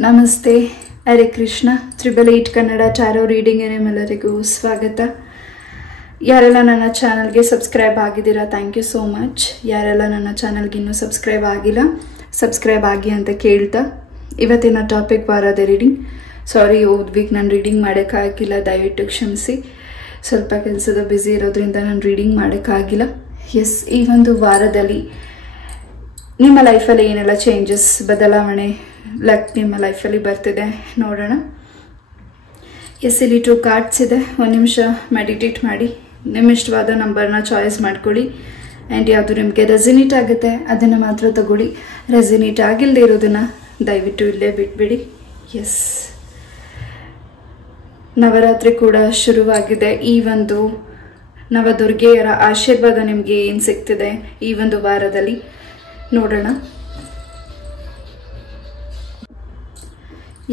ನಮಸ್ತೆ. ಹರೇ ಕೃಷ್ಣ. 888 ಕನ್ನಡ ಟಾರೋ ರೀಡಿಂಗ್ ನಿಮ್ಮೆಲ್ಲರಿಗೂ ಸ್ವಾಗತ. ಯಾರೆಲ್ಲ ನನ್ನ ಚಾನಲ್ಗೆ ಸಬ್ಸ್ಕ್ರೈಬ್ ಆಗಿದ್ದೀರಾ, ಥ್ಯಾಂಕ್ ಯು ಸೋ ಮಚ್. ಯಾರೆಲ್ಲ ನನ್ನ ಚಾನಲ್ಗೆ ಇನ್ನೂ ಸಬ್ಸ್ಕ್ರೈಬ್ ಆಗಿಲ್ಲ, ಸಬ್ಸ್ಕ್ರೈಬ್ ಆಗಿ ಅಂತ ಕೇಳ್ತಾ ಇವತ್ತಿನ ಟಾಪಿಕ್ ವಾರದ ರೀಡಿಂಗ್. ಸಾರಿ, ವೀಕ್ ನಾನು ರೀಡಿಂಗ್ ಮಾಡೋಕ್ಕಾಗಿಲ್ಲ, ದಯವಿಟ್ಟು ಕ್ಷಮಿಸಿ. ಸ್ವಲ್ಪ ಕೆಲಸದ ಬ್ಯುಸಿ ಇರೋದ್ರಿಂದ ನಾನು ರೀಡಿಂಗ್ ಮಾಡೋಕ್ಕಾಗಿಲ್ಲ. ಎಸ್, ಈ ಒಂದು ವಾರದಲ್ಲಿ ನಿಮ್ಮ ಲೈಫಲ್ಲಿ ಏನೆಲ್ಲ ಚೇಂಜಸ್, ಬದಲಾವಣೆ ನಿಮ್ಮ ಲೈಫಲ್ಲಿ ಬರ್ತಿದೆ ನೋಡೋಣ. ಎಸ್, ಇಲ್ಲಿ 2 ಕಾರ್ಡ್ಸ್ ಇದೆ. ಒಂದು ನಿಮಿಷ ಮೆಡಿಟೇಟ್ ಮಾಡಿ ನಿಮ್ಮ ಇಷ್ಟವಾದ ನಂಬರ್ನ ಚಾಯ್ಸ್ ಮಾಡ್ಕೊಳ್ಳಿ. ಆ್ಯಂಡ್ ಯಾವುದು ನಿಮಗೆ ರೆಸಿನೇಟ್ ಆಗುತ್ತೆ ಅದನ್ನು ಮಾತ್ರ ತಗೊಳ್ಳಿ. ರೆಸಿನೇಟ್ ಆಗಿಲ್ಲದೆ ಇರೋದನ್ನು ದಯವಿಟ್ಟು ಇಲ್ಲೇ ಬಿಟ್ಬಿಡಿ. ಎಸ್, ನವರಾತ್ರಿ ಕೂಡ ಶುರುವಾಗಿದೆ. ಈ ಒಂದು ನವದುರ್ಗೆಯರ ಆಶೀರ್ವಾದ ನಿಮಗೆ ಏನು ಸಿಗ್ತಿದೆ ಈ ಒಂದು ವಾರದಲ್ಲಿ ನೋಡೋಣ.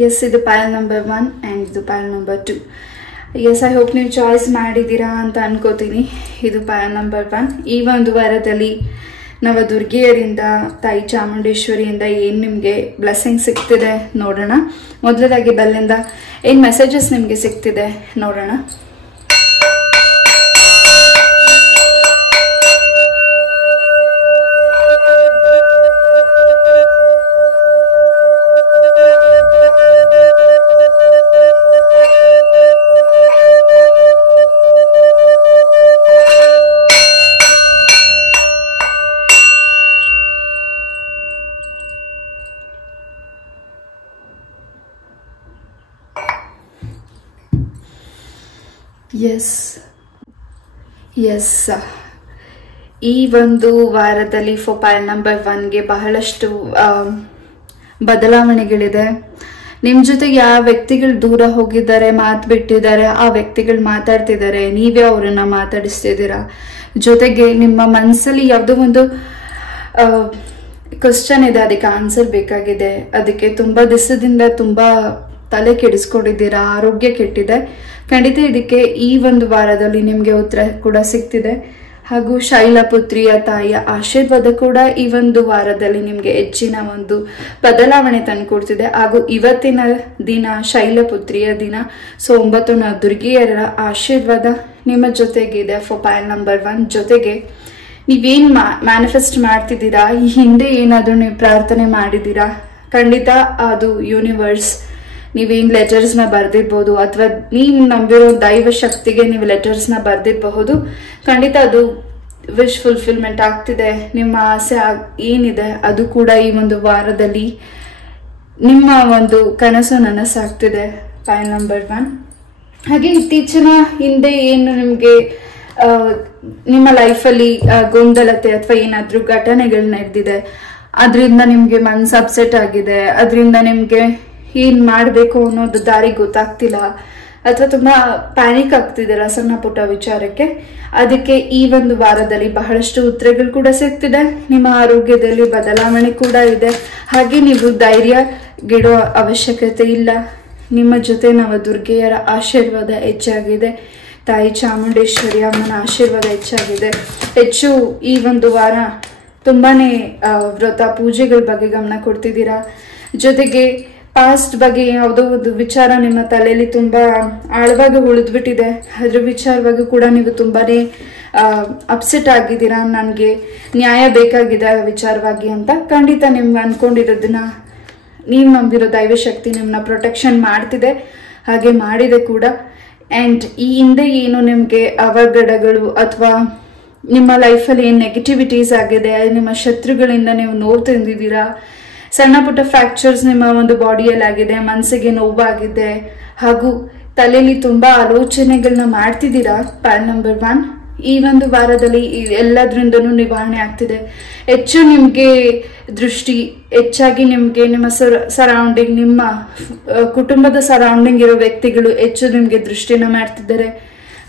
ಎಸ್, ಇದು ಪೈಲ್ ನಂಬರ್ 1 ಆ್ಯಂಡ್ ಇದು file number 2. Yes, I hope ನೀವು ಚಾಯ್ಸ್ ಮಾಡಿದ್ದೀರಾ ಅಂತ ಅನ್ಕೋತೀನಿ. ಇದು ಪೈಲ್ ನಂಬರ್ 1. ಈ ಒಂದು ವಾರದಲ್ಲಿ ನವದುರ್ಗೆಯರಿಂದ, ತಾಯಿ ಚಾಮುಂಡೇಶ್ವರಿಯಿಂದ ಏನು ನಿಮಗೆ ಬ್ಲೆಸ್ಸಿಂಗ್ ಸಿಗ್ತಿದೆ ನೋಡೋಣ. ಮೊದಲದಾಗಿ ಬೆಲ್ಲಿಂದ ಏನು ಮೆಸೇಜಸ್ ನಿಮಗೆ ಸಿಗ್ತಿದೆ ನೋಡೋಣ. ಎಸ್, ಈ ಒಂದು ವಾರದಲ್ಲಿ ಪೈಲ್ ನಂಬರ್ 1ಗೆ ಬಹಳಷ್ಟು ಬದಲಾವಣೆಗಳಿದೆ. ನಿಮ್ಮ ಜೊತೆಗೆ ಯಾವ ವ್ಯಕ್ತಿಗಳು ದೂರ ಹೋಗಿದ್ದಾರೆ, ಮಾತು ಬಿಟ್ಟಿದ್ದಾರೆ, ಆ ವ್ಯಕ್ತಿಗಳು ಮಾತಾಡ್ತಿದ್ದಾರೆ, ನೀವೇ ಅವರನ್ನ ಮಾತಾಡಿಸ್ತಿದ್ದೀರಾ. ಜೊತೆಗೆ ನಿಮ್ಮ ಮನಸ್ಸಲ್ಲಿ ಯಾವುದೋ ಒಂದು ಕ್ವಶನ್ ಇದೆ, ಅದಕ್ಕೆ ಆನ್ಸರ್ ಬೇಕಾಗಿದೆ. ಅದಕ್ಕೆ ತುಂಬ ದಿವಸದಿಂದ ತುಂಬ ತಲೆ ಕೆಡಿಸ್ಕೊಂಡಿದ್ದೀರಾ, ಆರೋಗ್ಯ ಕೆಟ್ಟಿದೆ. ಖಂಡಿತ ಇದಕ್ಕೆ ಈ ಒಂದು ವಾರದಲ್ಲಿ ನಿಮಗೆ ಉತ್ತರ ಕೂಡ ಸಿಗ್ತಿದೆ. ಹಾಗೂ ಶೈಲಪುತ್ರಿಯ ತಾಯಿಯ ಆಶೀರ್ವಾದ ಕೂಡ ಈ ಒಂದು ವಾರದಲ್ಲಿ ನಿಮಗೆ ಹೆಚ್ಚಿನ ಒಂದು ಬದಲಾವಣೆ ತಂದುಕೊಡ್ತಿದೆ. ಹಾಗೂ ಇವತ್ತಿನ ದಿನ ಶೈಲಪುತ್ರಿಯ ದಿನ. ಸೊ 9 ದುರ್ಗೆಯರ ಆಶೀರ್ವಾದ ನಿಮ್ಮ ಜೊತೆಗಿದೆ ಪೈಲ್ ನಂಬರ್ 1. ಜೊತೆಗೆ ನೀವೇನು ಮ್ಯಾನಿಫೆಸ್ಟ್ ಮಾಡ್ತಿದ್ದೀರಾ, ಈ ಹಿಂದೆ ಏನಾದರೂ ನೀವು ಪ್ರಾರ್ಥನೆ ಮಾಡಿದ್ದೀರಾ, ಖಂಡಿತ ಅದು ಯೂನಿವರ್ಸ್, ನೀವೇನು ಲೆಟರ್ಸ್ನ ಬರೆದಿರ್ಬೋದು ಅಥವಾ ನೀವು ನಂಬಿರೋ ದೈವ ಶಕ್ತಿಗೆ ನೀವು ಲೆಟರ್ಸ್ನ ಬರೆದಿರಬಹುದು. ಖಂಡಿತ ಅದು ವಿಶ್ ಫುಲ್ಫಿಲ್ಮೆಂಟ್ ಆಗ್ತಿದೆ. ನಿಮ್ಮ ಆಸೆ ಏನಿದೆ ಅದು ಕೂಡ ಈ ಒಂದು ವಾರದಲ್ಲಿ ನಿಮ್ಮ ಒಂದು ಕನಸು ನನಸಾಗ್ತಿದೆ ಪೈಲ್ ನಂಬರ್ 1. ಹಾಗೆ ಇತ್ತೀಚಿನ ಹಿಂದೆ ಏನು ನಿಮಗೆ ನಿಮ್ಮ ಲೈಫಲ್ಲಿ ಗೊಂದಲತೆ ಅಥವಾ ಏನಾದರೂ ಘಟನೆಗಳು ನಡೆದಿದೆ, ಅದರಿಂದ ನಿಮಗೆ ಮನಸ್ಸು ಅಪ್ಸೆಟ್ ಆಗಿದೆ, ಅದರಿಂದ ನಿಮಗೆ ಏನು ಮಾಡಬೇಕು ಅನ್ನೋದು ದಾರಿ ಗೊತ್ತಾಗ್ತಿಲ್ಲ, ಅಥವಾ ತುಂಬ ಪ್ಯಾನಿಕ್ ಆಗ್ತಿದ್ದೀರಾ ಸಣ್ಣ ಪುಟ್ಟ ವಿಚಾರಕ್ಕೆ, ಅದಕ್ಕೆ ಈ ಒಂದು ವಾರದಲ್ಲಿ ಬಹಳಷ್ಟು ಉತ್ತರಗಳು ಕೂಡ ಸಿಗ್ತಿದೆ. ನಿಮ್ಮ ಆರೋಗ್ಯದಲ್ಲಿ ಬದಲಾವಣೆ ಕೂಡ ಇದೆ. ಹಾಗೆ ನೀವು ಧೈರ್ಯಗೆಡೋ ಅವಶ್ಯಕತೆ ಇಲ್ಲ. ನಿಮ್ಮ ಜೊತೆ ನವದುರ್ಗೆಯರ ಆಶೀರ್ವಾದ ಹೆಚ್ಚಾಗಿದೆ, ತಾಯಿ ಚಾಮುಂಡೇಶ್ವರಿ ಅಮ್ಮನ ಆಶೀರ್ವಾದ ಹೆಚ್ಚಾಗಿದೆ. ಹೆಚ್ಚು ಈ ಒಂದು ವಾರ ತುಂಬಾನೇ ವ್ರತ ಪೂಜೆಗಳ ಬಗ್ಗೆ ಗಮನ ಕೊಡ್ತಿದ್ದೀರಾ. ಜೊತೆಗೆ ಪಾಸ್ಟ್ ಬಗ್ಗೆ ಯಾವುದೋ ಒಂದು ವಿಚಾರ ನಿಮ್ಮ ತಲೆಯಲ್ಲಿ ತುಂಬಾ ಆಳವಾಗಿ ಉಳಿದ್ಬಿಟ್ಟಿದೆ, ಅದ್ರ ವಿಚಾರವಾಗಿ ಕೂಡ ನೀವು ತುಂಬಾನೇ ಅಪ್ಸೆಟ್ ಆಗಿದ್ದೀರಾ. ನನಗೆ ನ್ಯಾಯ ಬೇಕಾಗಿದೆ ವಿಚಾರವಾಗಿ ಅಂತ. ಖಂಡಿತ ನಿಮ್ಗೆ ಅನ್ಕೊಂಡಿರೋದನ್ನ, ನೀವು ನಂಬಿರೋ ದೈವಶಕ್ತಿ ನಿಮ್ಮನ್ನ ಪ್ರೊಟೆಕ್ಷನ್ ಮಾಡ್ತಿದೆ, ಹಾಗೆ ಮಾಡಿದೆ ಕೂಡ. ಆ್ಯಂಡ್ ಈ ಹಿಂದೆ ಏನು ನಿಮಗೆ ಅವಘಡಗಳು ಅಥವಾ ನಿಮ್ಮ ಲೈಫಲ್ಲಿ ಏನು ನೆಗೆಟಿವಿಟೀಸ್ ಆಗಿದೆ, ನಿಮ್ಮ ಶತ್ರುಗಳಿಂದ ನೀವು ನೋವು ತಿಂದಿದ್ದೀರಾ, ಸಣ್ಣ ಪುಟ್ಟ ಫ್ರ್ಯಾಕ್ಚರ್ಸ್ ನಿಮ್ಮ ಒಂದು ಬಾಡಿಯಲ್ಲಿ ಆಗಿದೆ, ಮನಸ್ಸಿಗೆ ನೋವಾಗಿದೆ, ಹಾಗೂ ತಲೆಯಲ್ಲಿ ತುಂಬಾ ಆಲೋಚನೆಗಳನ್ನ ಮಾಡ್ತಿದ್ದೀರಾ ಪೈಲ್ ನಂಬರ್ 1. ಈ ಒಂದು ವಾರದಲ್ಲಿ ಎಲ್ಲದ್ರಿಂದನೂ ನಿವಾರಣೆ ಆಗ್ತಿದೆ. ಹೆಚ್ಚು ನಿಮಗೆ ದೃಷ್ಟಿ ಹೆಚ್ಚಾಗಿ ನಿಮಗೆ ನಿಮ್ಮ ಸರೌಂಡಿಂಗ್, ನಿಮ್ಮ ಕುಟುಂಬದ ಸರೌಂಡಿಂಗ್ ಇರೋ ವ್ಯಕ್ತಿಗಳು ಹೆಚ್ಚು ನಿಮಗೆ ದೃಷ್ಟಿನ ಮಾಡ್ತಿದ್ದಾರೆ.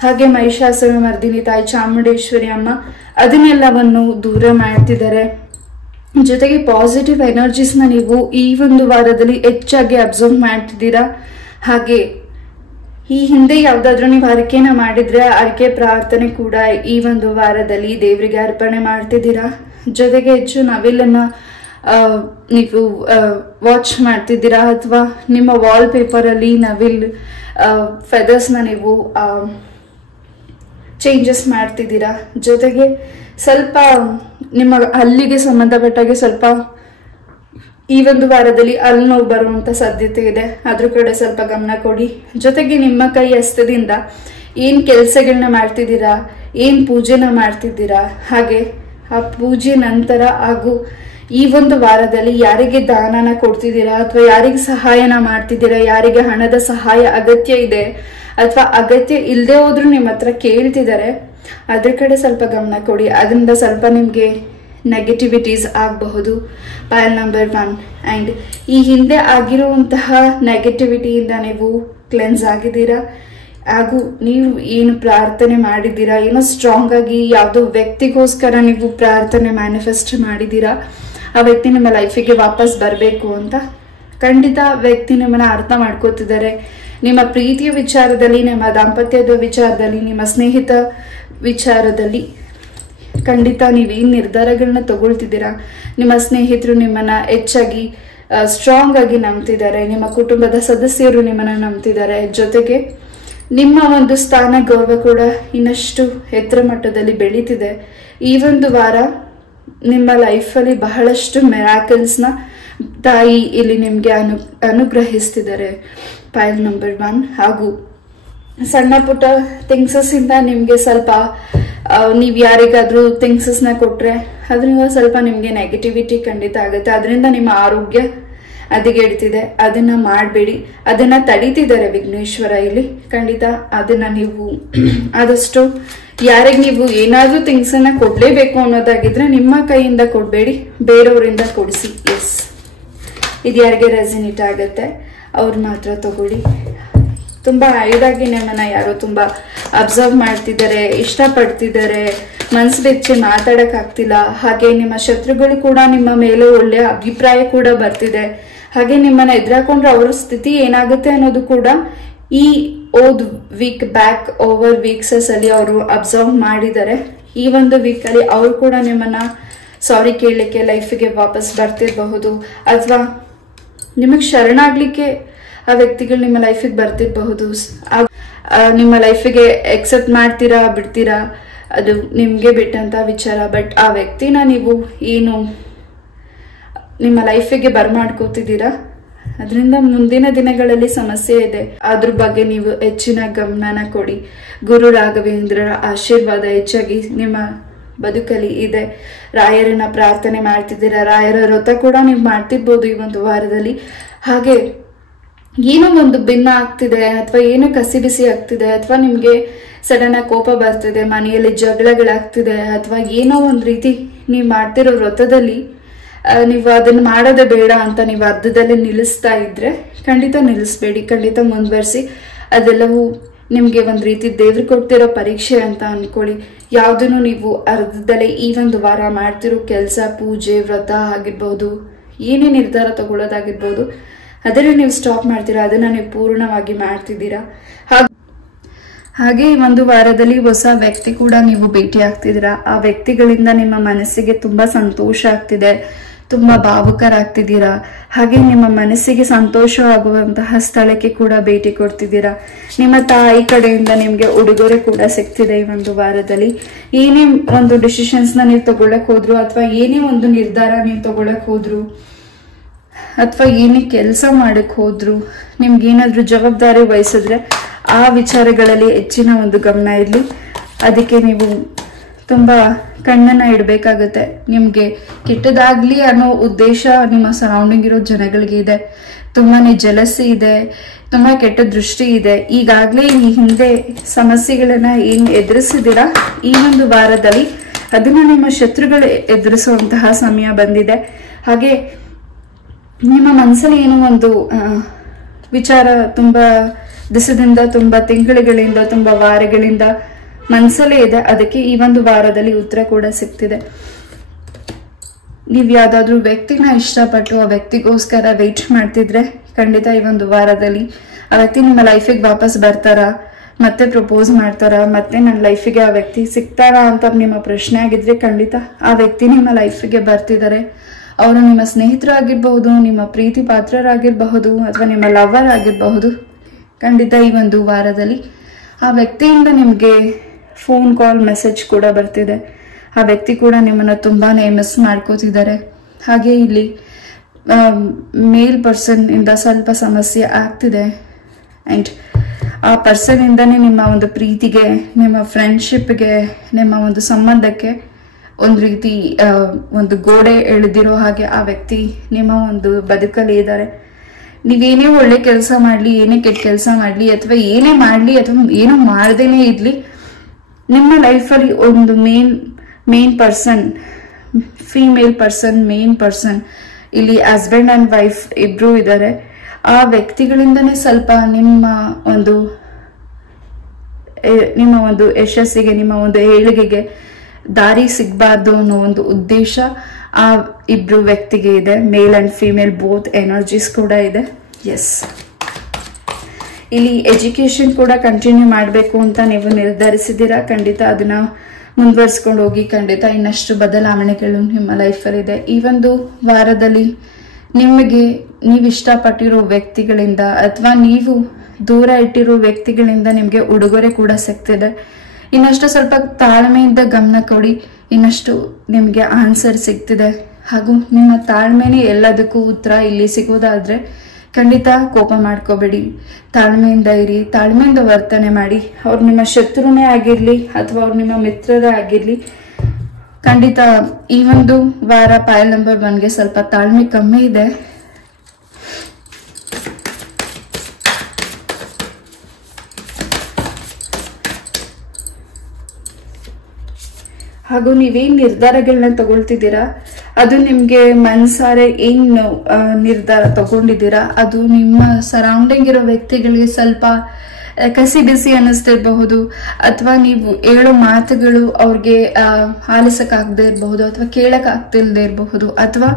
ಹಾಗೆ ಮಹಿಷಾಸುರ ಮರ್ದಿನಿ ತಾಯಿ ಚಾಮುಂಡೇಶ್ವರಿ ಅಮ್ಮ ಅದನ್ನೆಲ್ಲವನ್ನು ದೂರ ಮಾಡ್ತಿದ್ದಾರೆ. ಜೊತೆಗೆ ಪಾಸಿಟಿವ್ ಎನರ್ಜೀಸ್ನ ನೀವು ಈ ಒಂದು ವಾರದಲ್ಲಿ ಹೆಚ್ಚಾಗಿ ಅಬ್ಸರ್ವ್ ಮಾಡ್ತಿದ್ದೀರಾ. ಹಾಗೆ ಈ ಹಿಂದೆ ಯಾವುದಾದ್ರೂ ನೀವು ಹರಕೆನ ಮಾಡಿದ್ರೆ ಹರಕೆ ಪ್ರಾರ್ಥನೆ ಕೂಡ ಈ ಒಂದು ವಾರದಲ್ಲಿ ದೇವರಿಗೆ ಅರ್ಪಣೆ ಮಾಡ್ತಿದ್ದೀರಾ. ಜೊತೆಗೆ ಹೆಚ್ಚು ನವಿಲನ್ನ ನೀವು ವಾಚ್ ಮಾಡ್ತಿದ್ದೀರಾ, ಅಥವಾ ನಿಮ್ಮ ವಾಲ್ ಪೇಪರಲ್ಲಿ ನವಿಲ್ ಫೆದರ್ಸ್ನ ನೀವು ಚೇಂಜಸ್ ಮಾಡ್ತಿದ್ದೀರಾ. ಜೊತೆಗೆ ಸ್ವಲ್ಪ ನಿಮ್ಮ ಹಲ್ಲಿಗೆ ಸಂಬಂಧಪಟ್ಟಾಗೆ ಸ್ವಲ್ಪ ಈ ಒಂದು ವಾರದಲ್ಲಿ ಹಲ್ಲು ನೋವು ಬರುವಂತ ಸಾಧ್ಯತೆ ಇದೆ, ಅದ್ರ ಕಡೆ ಸ್ವಲ್ಪ ಗಮನ ಕೊಡಿ. ಜೊತೆಗೆ ನಿಮ್ಮ ಕೈ ಹಸ್ತದಿಂದ ಏನ್ ಕೆಲಸಗಳನ್ನ ಮಾಡ್ತಿದ್ದೀರಾ, ಏನ್ ಪೂಜೆನ ಮಾಡ್ತಿದ್ದೀರಾ, ಹಾಗೆ ಆ ಪೂಜೆ ನಂತರ ಹಾಗೂ ಈ ಒಂದು ವಾರದಲ್ಲಿ ಯಾರಿಗೆ ದಾನನ ಕೊಡ್ತಿದ್ದೀರಾ ಅಥವಾ ಯಾರಿಗೆ ಸಹಾಯನ ಮಾಡ್ತಿದ್ದೀರಾ, ಯಾರಿಗೆ ಹಣದ ಸಹಾಯ ಅಗತ್ಯ ಇದೆ ಅಥವಾ ಅಗತ್ಯ ಇಲ್ಲದೆ ಹೋದ್ರೂ ನಿಮ್ಮ ಹತ್ರ ಕೇಳ್ತಿದ್ದಾರೆ, ಅದ್ರ ಕಡೆ ಸ್ವಲ್ಪ ಗಮನ ಕೊಡಿ. ಅದರಿಂದ ಸ್ವಲ್ಪ ನಿಮ್ಗೆ ನೆಗೆಟಿವಿಟೀಸ್ ಆಗಬಹುದು. ಪೈಲ್ ನಂಬರ್ 1. ಅಂಡ್ ಈ ಹಿಂದೆ ಆಗಿರುವಂತಹ ನೆಗೆಟಿವಿಟಿಯಿಂದ ನೀವು ಕ್ಲೆನ್ಸ್ ಆಗಿದ್ದೀರಾ, ಹಾಗೂ ನೀವು ಏನು ಪ್ರಾರ್ಥನೆ ಮಾಡಿದ್ದೀರಾ, ಏನೋ ಸ್ಟ್ರಾಂಗ್ ಆಗಿ ಯಾವುದೋ ವ್ಯಕ್ತಿಗೋಸ್ಕರ ನೀವು ಪ್ರಾರ್ಥನೆ ಮ್ಯಾನಿಫೆಸ್ಟ್ ಮಾಡಿದ್ದೀರಾ, ಆ ವ್ಯಕ್ತಿ ನಿಮ್ಮ ಲೈಫಿಗೆ ವಾಪಸ್ ಬರಬೇಕು ಅಂತ. ಖಂಡಿತ ವ್ಯಕ್ತಿ ನಿಮ್ಮನ್ನ ಅರ್ಥ ಮಾಡ್ಕೋತಿದ್ದಾರೆ. ನಿಮ್ಮ ಪ್ರೀತಿಯ ವಿಚಾರದಲ್ಲಿ, ನಿಮ್ಮ ದಾಂಪತ್ಯದ ವಿಚಾರದಲ್ಲಿ, ನಿಮ್ಮ ಸ್ನೇಹಿತ ವಿಚಾರದಲ್ಲಿ ಖಂಡಿತ ನೀವೇನು ನಿರ್ಧಾರಗಳನ್ನ ತಗೊಳ್ತಿದ್ದೀರಾ, ನಿಮ್ಮ ಸ್ನೇಹಿತರು ನಿಮ್ಮನ್ನ ಹೆಚ್ಚಾಗಿ ಸ್ಟ್ರಾಂಗ್ ಆಗಿ ನಂಬ್ತಿದ್ದಾರೆ, ನಿಮ್ಮ ಕುಟುಂಬದ ಸದಸ್ಯರು ನಿಮ್ಮನ್ನ ನಂಬ್ತಿದ್ದಾರೆ. ಜೊತೆಗೆ ನಿಮ್ಮ ಒಂದು ಸ್ಥಾನ ಗೌರವ ಕೂಡ ಇನ್ನಷ್ಟು ಎತ್ತರ ಮಟ್ಟದಲ್ಲಿ ಬೆಳೀತಿದೆ. ಈ ಒಂದು ವಾರ ನಿಮ್ಮ ಲೈಫಲ್ಲಿ ಬಹಳಷ್ಟು ಮೆರಾಕಲ್ಸ್ನ ತಾಯಿ ಇಲ್ಲಿ ನಿಮಗೆ ಅನುಗ್ರಹಿಸ್ತಿದ್ದಾರೆ. ಪೈಲ್ ನಂಬರ್ 1. ಹಾಗೂ ಸಣ್ಣ ಪುಟ್ಟ ಥಿಂಗ್ಸಸ್ ಇಂದ ನಿಮ್ಗೆ ಸ್ವಲ್ಪ ನೀವ್ ಯಾರಿಗಾದ್ರೂ ಥಿಂಗ್ಸಸ್ ನ ಕೊಟ್ರೆ ಅದರಿಂದ ಸ್ವಲ್ಪ ನಿಮ್ಗೆ ನೆಗೆಟಿವಿಟಿ ಖಂಡಿತ ಆಗುತ್ತೆ. ಅದರಿಂದ ನಿಮ್ಮ ಆರೋಗ್ಯ ಹದಗೆಡ್ತಿದೆ, ಅದನ್ನ ಮಾಡಬೇಡಿ. ಅದನ್ನ ತಡೀತಿದ್ದಾರೆ ವಿಘ್ನೇಶ್ವರ ಇಲ್ಲಿ. ಖಂಡಿತ ಅದನ್ನ ನೀವು ಆದಷ್ಟು ಯಾರಿಗೆ ನೀವು ಏನಾದ್ರೂ ಥಿಂಗ್ಸ್ ಅನ್ನ ಕೊಡ್ಲೇಬೇಕು ಅನ್ನೋದಾಗಿದ್ರೆ ನಿಮ್ಮ ಕೈಯಿಂದ ಕೊಡ್ಬೇಡಿ, ಬೇರೆಯವರಿಂದ ಕೊಡಿಸಿ. ಎಸ್, ಇದು ಯಾರಿಗೆ ರೆಸಿನೇಟ್ ಆಗತ್ತೆ ಅವ್ರು ಮಾತ್ರ ತಗೊಳ್ಳಿ. ತುಂಬಾ ಐದಾಗಿ ನಿಮ್ಮನ್ನ ಯಾರೋ ತುಂಬಾ ಅಬ್ಸರ್ವ್ ಮಾಡ್ತಿದ್ದಾರೆ, ಇಷ್ಟಪಡ್ತಿದ್ದಾರೆ, ಮನ್ಸು ಬೆಚ್ಚಿ ಮಾತಾಡಕ್ ಆಗ್ತಿಲ್ಲ. ಹಾಗೆ ನಿಮ್ಮ ಶತ್ರುಗಳು ಕೂಡ ನಿಮ್ಮ ಮೇಲೆ ಒಳ್ಳೆಯ ಅಭಿಪ್ರಾಯ ಕೂಡ ಬರ್ತಿದೆ. ಹಾಗೆ ನಿಮ್ಮನ್ನ ಎದುರಾಕೊಂಡ್ರೆ ಅವ್ರ ಸ್ಥಿತಿ ಏನಾಗುತ್ತೆ ಅನ್ನೋದು ಕೂಡ ಈ ವೀಕ್ ಬ್ಯಾಕ್ ಓವರ್ ವೀಕ್ಸಸ್ ಅಲ್ಲಿ ಅವರು ಅಬ್ಸರ್ವ್ ಮಾಡಿದ್ದಾರೆ. ಈ ಒಂದು ವೀಕ್ ಅಲ್ಲಿ ಅವರು ಕೂಡ ನಿಮ್ಮನ್ನ ಸಾರಿ ಕೇಳಲಿಕ್ಕೆ ಲೈಫಿಗೆ ವಾಪಸ್ ಬರ್ತಿರಬಹುದು, ಅಥವಾ ನಿಮಗ್ ಶರಣಾಗ್ಲಿಕ್ಕೆ ಆ ವ್ಯಕ್ತಿಗಳು ನಿಮ್ಮ ಲೈಫಿಗೆ ಬರ್ತಿರಬಹುದು. ನಿಮ್ಮ ಲೈಫಿಗೆ ಎಕ್ಸೆಪ್ಟ್ ಮಾಡ್ತೀರಾ ಬಿಡ್ತೀರಾ ಅದು ನಿಮ್ಗೆ ಬಿಟ್ಟಂತ ವಿಚಾರ. ಬಟ್ ಆ ವ್ಯಕ್ತಿನ ನೀವು ಏನು ನಿಮ್ಮ ಲೈಫಿಗೆ ಬರ್ಮಾಡ್ಕೋತಿದ್ದೀರಾ, ಅದರಿಂದ ಮುಂದಿನ ದಿನಗಳಲ್ಲಿ ಸಮಸ್ಯೆ ಇದೆ. ಅದ್ರ ಬಗ್ಗೆ ನೀವು ಹೆಚ್ಚಿನ ಗಮನನ ಕೊಡಿ. ಗುರು ರಾಘವೇಂದ್ರರ ಆಶೀರ್ವಾದ ಹೆಚ್ಚಾಗಿ ನಿಮ್ಮ ಬದುಕಲ್ಲಿ ಇದೆ. ರಾಯರನ್ನ ಪ್ರಾರ್ಥನೆ ಮಾಡ್ತಿದ್ದೀರಾ, ರಾಯರ ವ್ರತ ಕೂಡ ನೀವು ಮಾಡ್ತಿರ್ಬೋದು ಈ ಒಂದು ವಾರದಲ್ಲಿ. ಹಾಗೆ ಏನೋ ಒಂದು ಭಿನ್ನ ಆಗ್ತಿದೆ, ಅಥವಾ ಏನೋ ಕಸಿ ಬಿಸಿ ಆಗ್ತಿದೆ, ಅಥವಾ ನಿಮ್ಗೆ ಸಡನ್ ಆಗಿ ಕೋಪ ಬರ್ತಿದೆ, ಮನೆಯಲ್ಲಿ ಜಗಳಗಳಾಗ್ತಿದೆ, ಅಥವಾ ಏನೋ ಒಂದ್ ರೀತಿ ನೀವು ಮಾಡ್ತಿರೋ ವ್ರತದಲ್ಲಿ ನೀವು ಅದನ್ನ ಮಾಡೋದೇ ಬೇಡ ಅಂತ ನೀವು ಅರ್ಧದಲ್ಲಿ ನಿಲ್ಲಿಸ್ತಾ ಇದ್ರೆ ಖಂಡಿತ ನಿಲ್ಲಿಸ್ಬೇಡಿ, ಖಂಡಿತ ಮುಂದುವರಿಸಿ. ಅದೆಲ್ಲವೂ ನಿಮ್ಗೆ ಒಂದ್ ರೀತಿ ದೇವ್ರು ಕೊಡ್ತಿರೋ ಪರೀಕ್ಷೆ ಅಂತ ಅನ್ಕೊಳ್ಳಿ. ಯಾವ್ದನ್ನು ನೀವು ಅರ್ಧದಲ್ಲೇ ಈ ಒಂದು ವಾರ ಮಾಡ್ತಿರೋ ಕೆಲಸ, ಪೂಜೆ, ವ್ರತ ಆಗಿರ್ಬೋದು, ಏನೇ ನಿರ್ಧಾರ ತಗೊಳ್ಳೋದಾಗಿರ್ಬೋದು, ಅದನ್ನ ನೀವು ಸ್ಟಾಪ್ ಮಾಡ್ತೀರಾ, ಅದನ್ನ ನೀವು ಪೂರ್ಣವಾಗಿ ಮಾಡ್ತಿದ್ದೀರಾ. ಹಾಗೆ ಈ ಒಂದು ವಾರದಲ್ಲಿ ಹೊಸ ವ್ಯಕ್ತಿ ಕೂಡ ನೀವು ಭೇಟಿ ಆಗ್ತಿದ್ದೀರಾ. ಆ ವ್ಯಕ್ತಿಗಳಿಂದ ನಿಮ್ಮ ಮನಸ್ಸಿಗೆ ತುಂಬಾ ಸಂತೋಷ ಆಗ್ತಿದೆ, ತುಂಬಾ ಭಾವುಕರಾಗ್ತಿದ್ದೀರಾ. ಹಾಗೆ ನಿಮ್ಮ ಮನಸ್ಸಿಗೆ ಸಂತೋಷವಾಗುವಂತಹ ಸ್ಥಳಕ್ಕೆ ಕೂಡ ಭೇಟಿ ಕೊಡ್ತಿದ್ದೀರಾ. ನಿಮ್ಮ ತಾಯಿ ಕಡೆಯಿಂದ ನಿಮ್ಗೆ ಉಡುಗೊರೆ ಕೂಡ ಸಿಗ್ತಿದೆ ಈ ಒಂದು ವಾರದಲ್ಲಿ. ಏನೇ ಒಂದು ಡಿಸಿಷನ್ಸ್ ನ ನೀವು ತಗೊಳಕ್ ಹೋದ್ರು, ಅಥವಾ ಏನೇ ಒಂದು ನಿರ್ಧಾರ ನೀವು ತಗೊಳಕ್ ಹೋದ್ರು, ಅಥವಾ ಏನೇ ಕೆಲಸ ಮಾಡಕ್ ಹೋದ್ರು, ನಿಮ್ಗೆ ಏನಾದ್ರೂ ಜವಾಬ್ದಾರಿ ವಹಿಸಿದ್ರೆ ಆ ವಿಚಾರಗಳಲ್ಲಿ ಹೆಚ್ಚಿನ ಒಂದು ಗಮನ ಇರಲಿ. ಅದಕ್ಕೆ ನೀವು ತುಂಬಾ ಕಣ್ಣನ್ನ ಇಡಬೇಕಾಗತ್ತೆ. ನಿಮ್ಗೆ ಕೆಟ್ಟದಾಗ್ಲಿ ಅನ್ನೋ ಉದ್ದೇಶ ನಿಮ್ಮ ಸರೌಂಡಿಂಗ್ ಇರೋ ಜನಗಳಿಗೆ ಇದೆ. ತುಂಬಾನೇ ಜಲಸಿ ಇದೆ, ತುಂಬಾ ಕೆಟ್ಟ ದೃಷ್ಟಿ ಇದೆ. ಈಗಾಗ್ಲೇ ಈ ಹಿಂದೆ ಸಮಸ್ಯೆಗಳನ್ನ ಏನ್ ಎದುರಿಸಿದಿರಾ, ಈ ಒಂದು ವಾರದಲ್ಲಿ ಅದನ್ನ ನಿಮ್ಮ ಶತ್ರುಗಳು ಎದುರಿಸುವಂತಹ ಸಮಯ ಬಂದಿದೆ. ಹಾಗೆ ನಿಮ್ಮ ಮನಸ್ಸಲ್ಲಿ ಏನೋ ಒಂದು ವಿಚಾರ ತುಂಬಾ ದಿವಸದಿಂದ, ತುಂಬಾ ತಿಂಗಳುಗಳಿಂದ, ತುಂಬಾ ವಾರಗಳಿಂದ ಮನಸ್ಸಲ್ಲೇ ಇದೆ. ಅದಕ್ಕೆ ಈ ಒಂದು ವಾರದಲ್ಲಿ ಉತ್ತರ ಕೂಡ ಸಿಗ್ತಿದೆ. ನೀವ್ ಯಾವ್ದಾದ್ರು ವ್ಯಕ್ತಿನ ಇಷ್ಟಪಟ್ಟು ಆ ವ್ಯಕ್ತಿಗೋಸ್ಕರ ವೇಟ್ ಮಾಡ್ತಿದ್ರೆ ಖಂಡಿತ ಈ ಒಂದು ವಾರದಲ್ಲಿ ಆ ವ್ಯಕ್ತಿ ನಿಮ್ಮ ಲೈಫಿಗೆ ವಾಪಸ್ ಬರ್ತಾರಾ, ಮತ್ತೆ ಪ್ರಪೋಸ್ ಮಾಡ್ತಾರಾ, ಮತ್ತೆ ನನ್ನ ಲೈಫಿಗೆ ಆ ವ್ಯಕ್ತಿ ಸಿಗ್ತಾರಾ ಅಂತ ನಿಮ್ಮ ಪ್ರಶ್ನೆ ಆಗಿದ್ರೆ ಖಂಡಿತ ಆ ವ್ಯಕ್ತಿ ನಿಮ್ಮ ಲೈಫಿಗೆ ಬರ್ತಿದ್ದಾರೆ. ಅವರು ನಿಮ್ಮ ಸ್ನೇಹಿತರು ಆಗಿರಬಹುದು, ನಿಮ್ಮ ಪ್ರೀತಿ ಪಾತ್ರರಾಗಿರಬಹುದು, ಅಥವಾ ನಿಮ್ಮ ಲವರ್ ಆಗಿರಬಹುದು. ಖಂಡಿತ ಈ ಒಂದು ವಾರದಲ್ಲಿ ಆ ವ್ಯಕ್ತಿಯಿಂದ ನಿಮಗೆ ಫೋನ್ ಕಾಲ್ ಮೆಸೇಜ್ ಕೂಡ ಬರ್ತಿದೆ. ಆ ವ್ಯಕ್ತಿ ಕೂಡ ನಿಮ್ಮನ್ನು ತುಂಬಾನೇ ಮಿಸ್ ಮಾಡ್ಕೋತಿದ್ದಾರೆ. ಹಾಗೆ ಇಲ್ಲಿ ಮೇಲ್ ಪರ್ಸನ್ ಇಂದ ಸ್ವಲ್ಪ ಸಮಸ್ಯೆ ಆಗ್ತಿದೆ. ಅಂಡ್ ಆ ಪರ್ಸನ್ ಇಂದಾನೆ ನಿಮ್ಮ ಒಂದು ಪ್ರೀತಿಗೆ, ನಿಮ್ಮ ಫ್ರೆಂಡ್ಶಿಪ್ಗೆ, ನಿಮ್ಮ ಒಂದು ಸಂಬಂಧಕ್ಕೆ ಒಂದು ರೀತಿ ಒಂದು ಗೋಡೆ ಎಳೆದಿರೋ ಹಾಗೆ ಆ ವ್ಯಕ್ತಿ ನಿಮ್ಮ ಒಂದು ಬದುಕಲ್ಲಿ ಇದ್ದಾರೆ. ನೀವೇನೇ ಒಳ್ಳೆ ಕೆಲಸ ಮಾಡಲಿ, ಏನೇ ಕೆಟ್ಟ ಕೆಲಸ ಮಾಡಲಿ, ಅಥವಾ ಏನೇ ಮಾಡಲಿ, ಅಥವಾ ಏನೂ ಮಾಡ್ದೇನೆ ಇರಲಿ, ನಿಮ್ಮ ಲೈಫಲ್ಲಿ ಒಂದು main person, female person, main person, ಇಲ್ಲಿ ಹಸ್ಬೆಂಡ್ ಅಂಡ್ ವೈಫ್ ಇಬ್ರು ಇದ್ದಾರೆ. ಆ ವ್ಯಕ್ತಿಗಳಿಂದನೇ ಸ್ವಲ್ಪ ನಿಮ್ಮ ಒಂದು ಯಶಸ್ಸಿಗೆ, ನಿಮ್ಮ ಒಂದು ಏಳಿಗೆಗೆ ದಾರಿ ಸಿಗಬಾರ್ದು ಅನ್ನೋ ಒಂದು ಉದ್ದೇಶ ಆ ಇಬ್ರು ವ್ಯಕ್ತಿಗೆ ಇದೆ. Male and female both energies ಕೂಡ ಇದೆ. ಎಸ್, ಇಲ್ಲಿ ಎಜುಕೇಶನ್ ಕೂಡ ಕಂಟಿನ್ಯೂ ಮಾಡಬೇಕು ಅಂತ ನೀವು ನಿರ್ಧರಿಸಿದ್ದೀರಾ. ಖಂಡಿತ ಅದನ್ನ ಮುಂದುವರಿಸ್ಕೊಂಡು ಹೋಗಿ. ಖಂಡಿತ ಇನ್ನಷ್ಟು ಬದಲಾವಣೆಗಳು ನಿಮ್ಮ ಲೈಫಲ್ಲಿದೆ. ಈ ಒಂದು ವಾರದಲ್ಲಿ ನಿಮಗೆ ನೀವು ಇಷ್ಟಪಟ್ಟಿರೋ ವ್ಯಕ್ತಿಗಳಿಂದ ಅಥವಾ ನೀವು ದೂರ ಇಟ್ಟಿರೋ ವ್ಯಕ್ತಿಗಳಿಂದ ನಿಮಗೆ ಉಡುಗೊರೆ ಕೂಡ ಸಿಗ್ತಿದೆ. ಇನ್ನಷ್ಟು ಸ್ವಲ್ಪ ತಾಳ್ಮೆಯಿಂದ ಗಮನ ಕೊಡಿ. ಇನ್ನಷ್ಟು ನಿಮಗೆ ಆನ್ಸರ್ ಸಿಗ್ತಿದೆ. ಹಾಗೂ ನಿಮ್ಮ ತಾಳ್ಮೆನೇ ಎಲ್ಲದಕ್ಕೂ ಉತ್ತರ ಇಲ್ಲಿ ಸಿಗೋದಾದ್ರೆ ಖಂಡಿತ ಕೋಪ ಮಾಡ್ಕೋಬೇಡಿ. ತಾಳ್ಮೆಯಿಂದ ಇರಿ, ತಾಳ್ಮೆಯಿಂದ ವರ್ತನೆ ಮಾಡಿ. ಅವ್ರು ನಿಮ್ಮ ಶತ್ರುನೇ ಆಗಿರ್ಲಿ ಅಥವಾ ಅವ್ರು ನಿಮ್ಮ ಮಿತ್ರರೇ ಆಗಿರ್ಲಿ, ಖಂಡಿತ ಈ ಒಂದು ವಾರ ಪಾಯಲ್ ನಂಬರ್ 1ಗೆ ಸ್ವಲ್ಪ ತಾಳ್ಮೆ ಕಮ್ಮಿ ಇದೆ. ಹಾಗೂ ನೀವೇನ್ ನಿರ್ಧಾರಗಳನ್ನ ತಗೊಳ್ತಿದ್ದೀರಾ ಅದು ನಿಮ್ಗೆ ಮನ್ಸಾರೆ ಏನ್ ನಿರ್ಧಾರ ತಗೊಂಡಿದ್ದೀರಾ ಅದು ನಿಮ್ಮ ಸರೌಂಡಿಂಗ್ ಇರೋ ವ್ಯಕ್ತಿಗಳಿಗೆ ಸ್ವಲ್ಪ ಕಸಿ ಬಿಸಿ ಅನ್ನಿಸ್ತಿರಬಹುದು, ಅಥವಾ ನೀವು ಹೇಳೋ ಮಾತುಗಳು ಅವ್ರಿಗೆ ಆಲಿಸಕ್ಕಾಗದೇ ಇರಬಹುದು, ಅಥವಾ ಕೇಳಕ್ ಆಗ್ತಿಲ್ದೇ ಇರಬಹುದು, ಅಥವಾ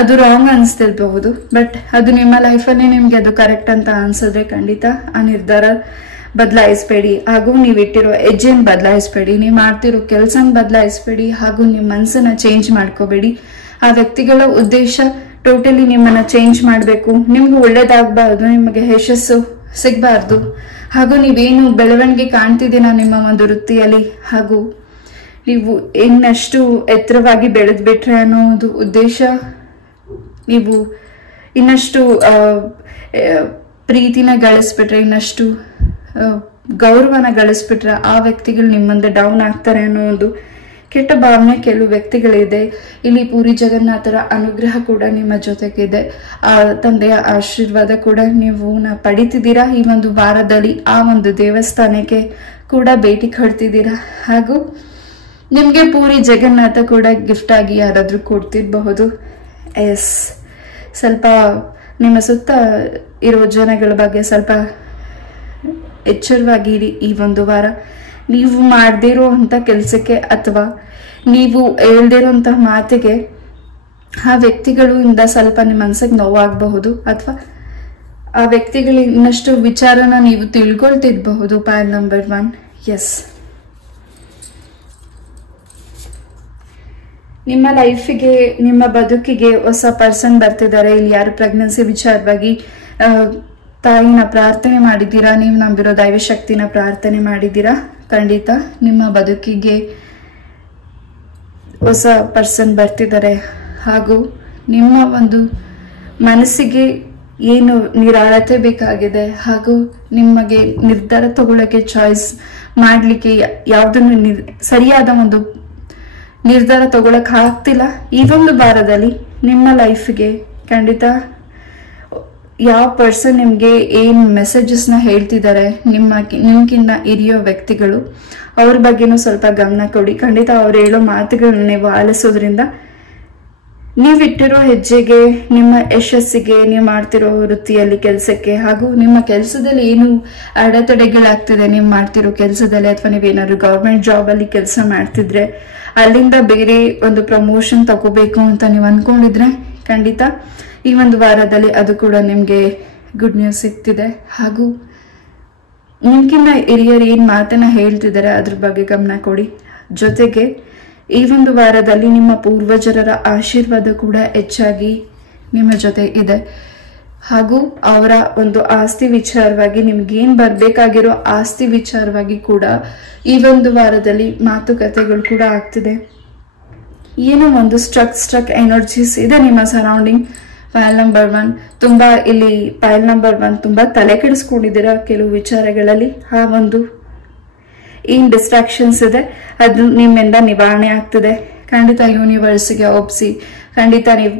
ಅದು ರಾಂಗ್ ಅನಿಸ್ತಿರ್ಬಹುದು. ಬಟ್ ಅದು ನಿಮ್ಮ ಲೈಫಲ್ಲಿ ನಿಮ್ಗೆ ಅದು ಕರೆಕ್ಟ್ ಅಂತ ಅನ್ಸಿದ್ರೆ ಖಂಡಿತ ಆ ನಿರ್ಧಾರ ಬದಲಾಯಿಸ್ಬೇಡಿ. ಹಾಗೂ ನೀವಿಟ್ಟಿರೋ ಹೆಜ್ಜೆನ ಬದಲಾಯಿಸ್ಬೇಡಿ, ನೀವು ಮಾಡ್ತಿರೋ ಕೆಲಸನ ಬದಲಾಯಿಸ್ಬೇಡಿ, ಹಾಗೂ ನಿಮ್ಮ ಮನಸ್ಸನ್ನ ಚೇಂಜ್ ಮಾಡ್ಕೋಬೇಡಿ. ಆ ವ್ಯಕ್ತಿಗಳ ಉದ್ದೇಶ ಟೋಟಲಿ ನಿಮ್ಮನ್ನ ಚೇಂಜ್ ಮಾಡಬೇಕು, ನಿಮ್ಗೆ ಒಳ್ಳೇದಾಗಬಾರ್ದು, ನಿಮಗೆ ಯಶಸ್ಸು ಸಿಗಬಾರ್ದು, ಹಾಗೂ ನೀವೇನು ಬೆಳವಣಿಗೆ ಕಾಣ್ತಿದ್ದೀರಾ ನಿಮ್ಮ ಒಂದು ವೃತ್ತಿಯಲ್ಲಿ, ಹಾಗೂ ನೀವು ಇನ್ನಷ್ಟು ಎತ್ತರವಾಗಿ ಬೆಳೆದ್ಬಿಟ್ರೆ ಅನ್ನೋ ಒಂದು ಉದ್ದೇಶ, ನೀವು ಇನ್ನಷ್ಟು ಪ್ರೀತಿನ ಗಳಿಸ್ಬಿಟ್ರೆ, ಇನ್ನಷ್ಟು ಗೌರವನ ಗಳಿಸ್ಬಿಟ್ರೆ ಆ ವ್ಯಕ್ತಿಗಳು ನಿಮ್ಮ ಮುಂದೆ ಡೌನ್ ಆಗ್ತಾರೆ ಅನ್ನೋ ಒಂದು ಕೆಟ್ಟ ಭಾವನೆ ಕೆಲವು ವ್ಯಕ್ತಿಗಳಿದೆ. ಇಲ್ಲಿ ಪೂರಿ ಜಗನ್ನಾಥರ ಅನುಗ್ರಹ ಕೂಡ ನಿಮ್ಮ ಜೊತೆಗಿದೆ. ಆ ತಂದೆಯ ಆಶೀರ್ವಾದ ಕೂಡ ನೀವು ಪಡಿತಿದ್ದೀರಾ. ಈ ಒಂದು ವಾರದಲ್ಲಿ ಆ ಒಂದು ದೇವಸ್ಥಾನಕ್ಕೆ ಕೂಡ ಭೇಟಿ ಕೊಡ್ತಿದ್ದೀರಾ. ಹಾಗೂ ನಿಮ್ಗೆ ಪೂರಿ ಜಗನ್ನಾಥ ಕೂಡ ಗಿಫ್ಟ್ ಆಗಿ ಯಾರಾದ್ರೂ ಕೊಡ್ತಿರಬಹುದು. ಎಸ್, ಸ್ವಲ್ಪ ನಿಮ್ಮ ಸುತ್ತ ಇರೋ ಜನಗಳ ಬಗ್ಗೆ ಸ್ವಲ್ಪ ಎಚ್ಚರವಾಗಿರಿ. ಈ ಒಂದು ವಾರ ನೀವು ಮಾಡದೇ ಇರುವಂತ ಕೆಲಸಕ್ಕೆ ಅಥವಾ ನೀವು ಹೇಳ್ದೇ ಇರುವಂತಹ ಮಾತಿಗೆ ಆ ವ್ಯಕ್ತಿಗಳಿಂದ ಸ್ವಲ್ಪ ನಿಮ್ಮ ಮನಸ್ಸಿಗೆ ನೋವಾಗಬಹುದು, ಅಥವಾ ಆ ವ್ಯಕ್ತಿಗಳ ಇನ್ನಷ್ಟು ವಿಚಾರನ ನೀವು ತಿಳ್ಕೊಳ್ತಿರಬಹುದು. Pile number 1. ಎಸ್, ನಿಮ್ಮ ಲೈಫಿಗೆ, ನಿಮ್ಮ ಬದುಕಿಗೆ ಹೊಸ ಪರ್ಸನ್ ಬರ್ತಿದ್ದಾರೆ. ಇಲ್ಲಿ ಯಾರು ಪ್ರೆಗ್ನೆನ್ಸಿ ವಿಚಾರವಾಗಿ ತಾಯಿನ ಪ್ರಾರ್ಥನೆ ಮಾಡಿದ್ದೀರಾ, ನೀವು ನಂಬಿರೋ ದೈವ ಶಕ್ತಿನ ಪ್ರಾರ್ಥನೆ ಮಾಡಿದ್ದೀರಾ, ಖಂಡಿತ ನಿಮ್ಮ ಬದುಕಿಗೆ ಹೊಸ ಪರ್ಸನ್ ಬರ್ತಿದ್ದಾರೆ. ಹಾಗೂ ನಿಮ್ಮ ಒಂದು ಮನಸ್ಸಿಗೆ ಏನು ನಿರಾಳತೆ ಬೇಕಾಗಿದೆ, ಹಾಗೂ ನಿಮಗೆ ನಿರ್ಧಾರ ತಗೊಳ್ಳೋಕೆ, ಚಾಯ್ಸ್ ಮಾಡಲಿಕ್ಕೆ ಯಾವುದನ್ನು ಸರಿಯಾದ ಒಂದು ನಿರ್ಧಾರ ತಗೊಳಕ್ ಆಗ್ತಿಲ್ಲ. ಈ ಒಂದು ವಾರದಲ್ಲಿ ನಿಮ್ಮ ಲೈಫ್ಗೆ ಖಂಡಿತ ಯಾವ ಪರ್ಸನ್ ನಿಮ್ಗೆ ಏನ್ ಮೆಸೇಜಸ್ನ ಹೇಳ್ತಿದ್ದಾರೆ, ನಿಮ್ಗಿನ್ನ ಹಿರಿಯೋ ವ್ಯಕ್ತಿಗಳು, ಅವ್ರ ಬಗ್ಗೆನೂ ಸ್ವಲ್ಪ ಗಮನ ಕೊಡಿ. ಖಂಡಿತ ಅವ್ರು ಹೇಳೋ ಮಾತುಗಳನ್ನ ನೀವು ಆಲಿಸೋದ್ರಿಂದ ನೀವಿಟ್ಟಿರೋ ಹೆಜ್ಜೆಗೆ, ನಿಮ್ಮ ಯಶಸ್ಸಿಗೆ, ನೀವು ಮಾಡ್ತಿರೋ ವೃತ್ತಿಯಲ್ಲಿ ಕೆಲಸಕ್ಕೆ, ಹಾಗೂ ನಿಮ್ಮ ಕೆಲಸದಲ್ಲಿ ಏನು ಅಡೆತಡೆಗಳಾಗ್ತಿದೆ ನೀವು ಮಾಡ್ತಿರೋ ಕೆಲಸದಲ್ಲಿ, ಅಥವಾ ನೀವೇನಾದ್ರು ಗೌರ್ಮೆಂಟ್ ಜಾಬ್ ಅಲ್ಲಿ ಕೆಲಸ ಮಾಡ್ತಿದ್ರೆ ಅಲ್ಲಿಂದ ಬೇರೆ ಒಂದು ಪ್ರಮೋಷನ್ ತಗೋಬೇಕು ಅಂತ ನೀವು ಅನ್ಕೊಂಡಿದ್ರೆ ಖಂಡಿತ ಈ ಒಂದು ವಾರದಲ್ಲಿ ಅದು ಕೂಡ ನಿಮ್ಗೆ ಗುಡ್ ನ್ಯೂಸ್ ಸಿಗ್ತಿದೆ. ಹಾಗೂ ನಿಮ್ಗಿನ್ನ ಹಿರಿಯರು ಏನ್ ಮಾತನ್ನ ಹೇಳ್ತಿದ್ದಾರೆ ಅದ್ರ ಬಗ್ಗೆ ಗಮನ ಕೊಡಿ. ಜೊತೆಗೆ ಈ ಒಂದು ವಾರದಲ್ಲಿ ನಿಮ್ಮ ಪೂರ್ವಜರ ಆಶೀರ್ವಾದ ಕೂಡ ಹೆಚ್ಚಾಗಿ ನಿಮ್ಮ ಜೊತೆ ಇದೆ. ಹಾಗೂ ಅವರ ಒಂದು ಆಸ್ತಿ ವಿಚಾರವಾಗಿ ನಿಮ್ಗೇನ್ ಬರ್ಬೇಕಾಗಿರೋ ಆಸ್ತಿ ವಿಚಾರವಾಗಿ ಕೂಡ ಈ ಒಂದು ವಾರದಲ್ಲಿ ಮಾತುಕತೆಗಳು ಕೂಡ ಆಗ್ತಿದೆ. ಏನೋ ಒಂದು ಸ್ಟ್ರಕ್ ಎನರ್ಜೀಸ್ ಇದೆ ನಿಮ್ಮ ಸರೌಂಡಿಂಗ್. ಫೈಲ್ ನಂಬರ್ 1 ತುಂಬಾ ಇಲ್ಲಿ ಫೈಲ್ ನಂಬರ್ 1 ತುಂಬಾ ತಲೆ ಕೆಡಿಸ್ಕೊಂಡಿದ್ದೀರಾ ಕೆಲವು ವಿಚಾರಗಳಲ್ಲಿ. ಆ ಒಂದು ಏನ್ ಡಿಸ್ಟ್ರಾಕ್ಷನ್ಸ್ ಇದೆ ಅದು ನಿಮ್ಮಿಂದ ನಿವಾರಣೆ ಆಗ್ತಿದೆ. ಖಂಡಿತ ಯೂನಿವರ್ಸ್ಗೆ ಒಪ್ಸಿ ಖಂಡಿತ ನೀವು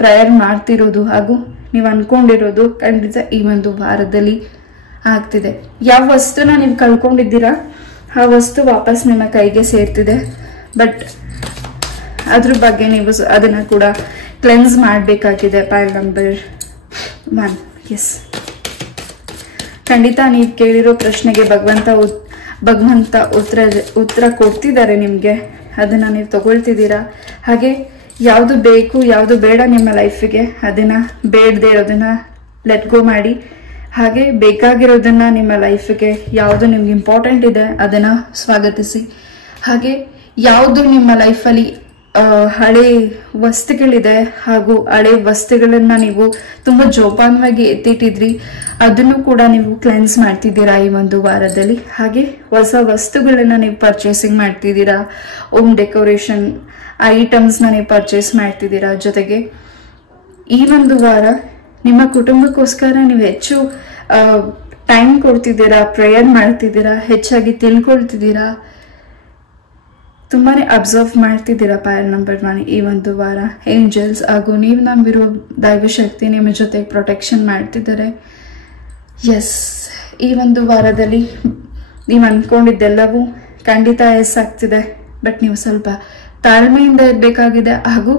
ಪ್ರೇಯರ್ ಮಾಡ್ತಿರೋದು ಹಾಗೂ ನೀವು ಅನ್ಕೊಂಡಿರೋದು ಖಂಡಿತ ಈ ಒಂದು ವಾರದಲ್ಲಿ ಆಗ್ತಿದೆ. ಯಾವ ವಸ್ತುನ ನೀವು ಕಳ್ಕೊಂಡಿದ್ದೀರಾ ಆ ವಸ್ತು ವಾಪಸ್ ನಿಮ್ಮ ಕೈಗೆ ಸೇರ್ತಿದೆ. ಬಟ್ ಅದ್ರ ಬಗ್ಗೆ ನೀವು ಅದನ್ನ ಕೂಡ ಕ್ಲೆನ್ಸ್ ಮಾಡಬೇಕಾಗಿದೆ. File number 1. ಎಸ್, ಖಂಡಿತ ನೀವು ಕೇಳಿರೋ ಪ್ರಶ್ನೆಗೆ ಭಗವಂತ ಉತ್ತರ ಕೊಡ್ತಿದ್ದಾರೆ ನಿಮಗೆ. ಅದನ್ನ ನೀವು ತಗೊಳ್ತಿದ್ದೀರಾ. ಹಾಗೆ ಯಾವುದು ಬೇಕು ಯಾವುದು ಬೇಡ ನಿಮ್ಮ ಲೈಫಿಗೆ ಅದನ್ನ ಬೇಡದೇ ಇರೋದನ್ನ ಲೆಟ್ ಗೋ ಮಾಡಿ. ಹಾಗೆ ಬೇಕಾಗಿರೋದನ್ನ ನಿಮ್ಮ ಲೈಫಿಗೆ ಯಾವುದು ನಿಮ್ಗೆ ಇಂಪಾರ್ಟೆಂಟ್ ಇದೆ ಅದನ್ನ ಸ್ವಾಗತಿಸಿ. ಹಾಗೆ ಯಾವುದು ನಿಮ್ಮ ಲೈಫಲ್ಲಿ ಹಳೆ ವಸ್ತುಗಳಿದೆ ಹಾಗೂ ಹಳೆ ವಸ್ತುಗಳನ್ನ ನೀವು ತುಂಬಾ ಜೋಪಾನವಾಗಿ ಎತ್ತಿಟ್ಟಿದ್ರಿ ಅದನ್ನು ಕೂಡ ನೀವು ಕ್ಲೆನ್ಸ್ ಮಾಡ್ತಿದ್ದೀರಾ ಈ ಒಂದು ವಾರದಲ್ಲಿ. ಹಾಗೆ ಹೊಸ ವಸ್ತುಗಳನ್ನ ನೀವು ಪರ್ಚೇಸಿಂಗ್ ಮಾಡ್ತಿದ್ದೀರಾ. ಹೋಮ್ ಡೆಕೋರೇಷನ್ ಐಟಮ್ಸ್ನ ನೀವು ಪರ್ಚೇಸ್ ಮಾಡ್ತಿದ್ದೀರಾ. ಜೊತೆಗೆ ಈ ಒಂದು ವಾರ ನಿಮ್ಮ ಕುಟುಂಬಕ್ಕೋಸ್ಕರ ನೀವು ಹೆಚ್ಚು ಟೈಮ್ ಕೊಡ್ತಿದ್ದೀರಾ, ಪ್ರೇಯರ್ ಮಾಡ್ತಿದ್ದೀರಾ, ಹೆಚ್ಚಾಗಿ ತಿಳ್ಕೊಳ್ತಿದ್ದೀರಾ, ತುಂಬಾನೇ ಅಬ್ಸರ್ವ್ ಮಾಡ್ತಿದ್ದೀರಾ. ಫೈಲ್ ನಂಬರ್ 1 ಈ ಒಂದು ವಾರ ಏಂಜಲ್ಸ್ ಹಾಗೂ ನೀವು ನಂಬಿರೋ ದೈವಶಕ್ತಿ ನಿಮ್ಮ ಜೊತೆ ಪ್ರೊಟೆಕ್ಷನ್ ಮಾಡ್ತಿದ್ದಾರೆ. ಎಸ್, ಈ ಒಂದು ವಾರದಲ್ಲಿ ನೀವು ಅನ್ಕೊಂಡಿದ್ದೆಲ್ಲವೂ ಖಂಡಿತ ಎಸ್ ಆಗ್ತಿದೆ. ಬಟ್ ನೀವು ಸ್ವಲ್ಪ ತಾಳ್ಮೆಯಿಂದ ಇರಬೇಕಾಗಿದೆ ಹಾಗೂ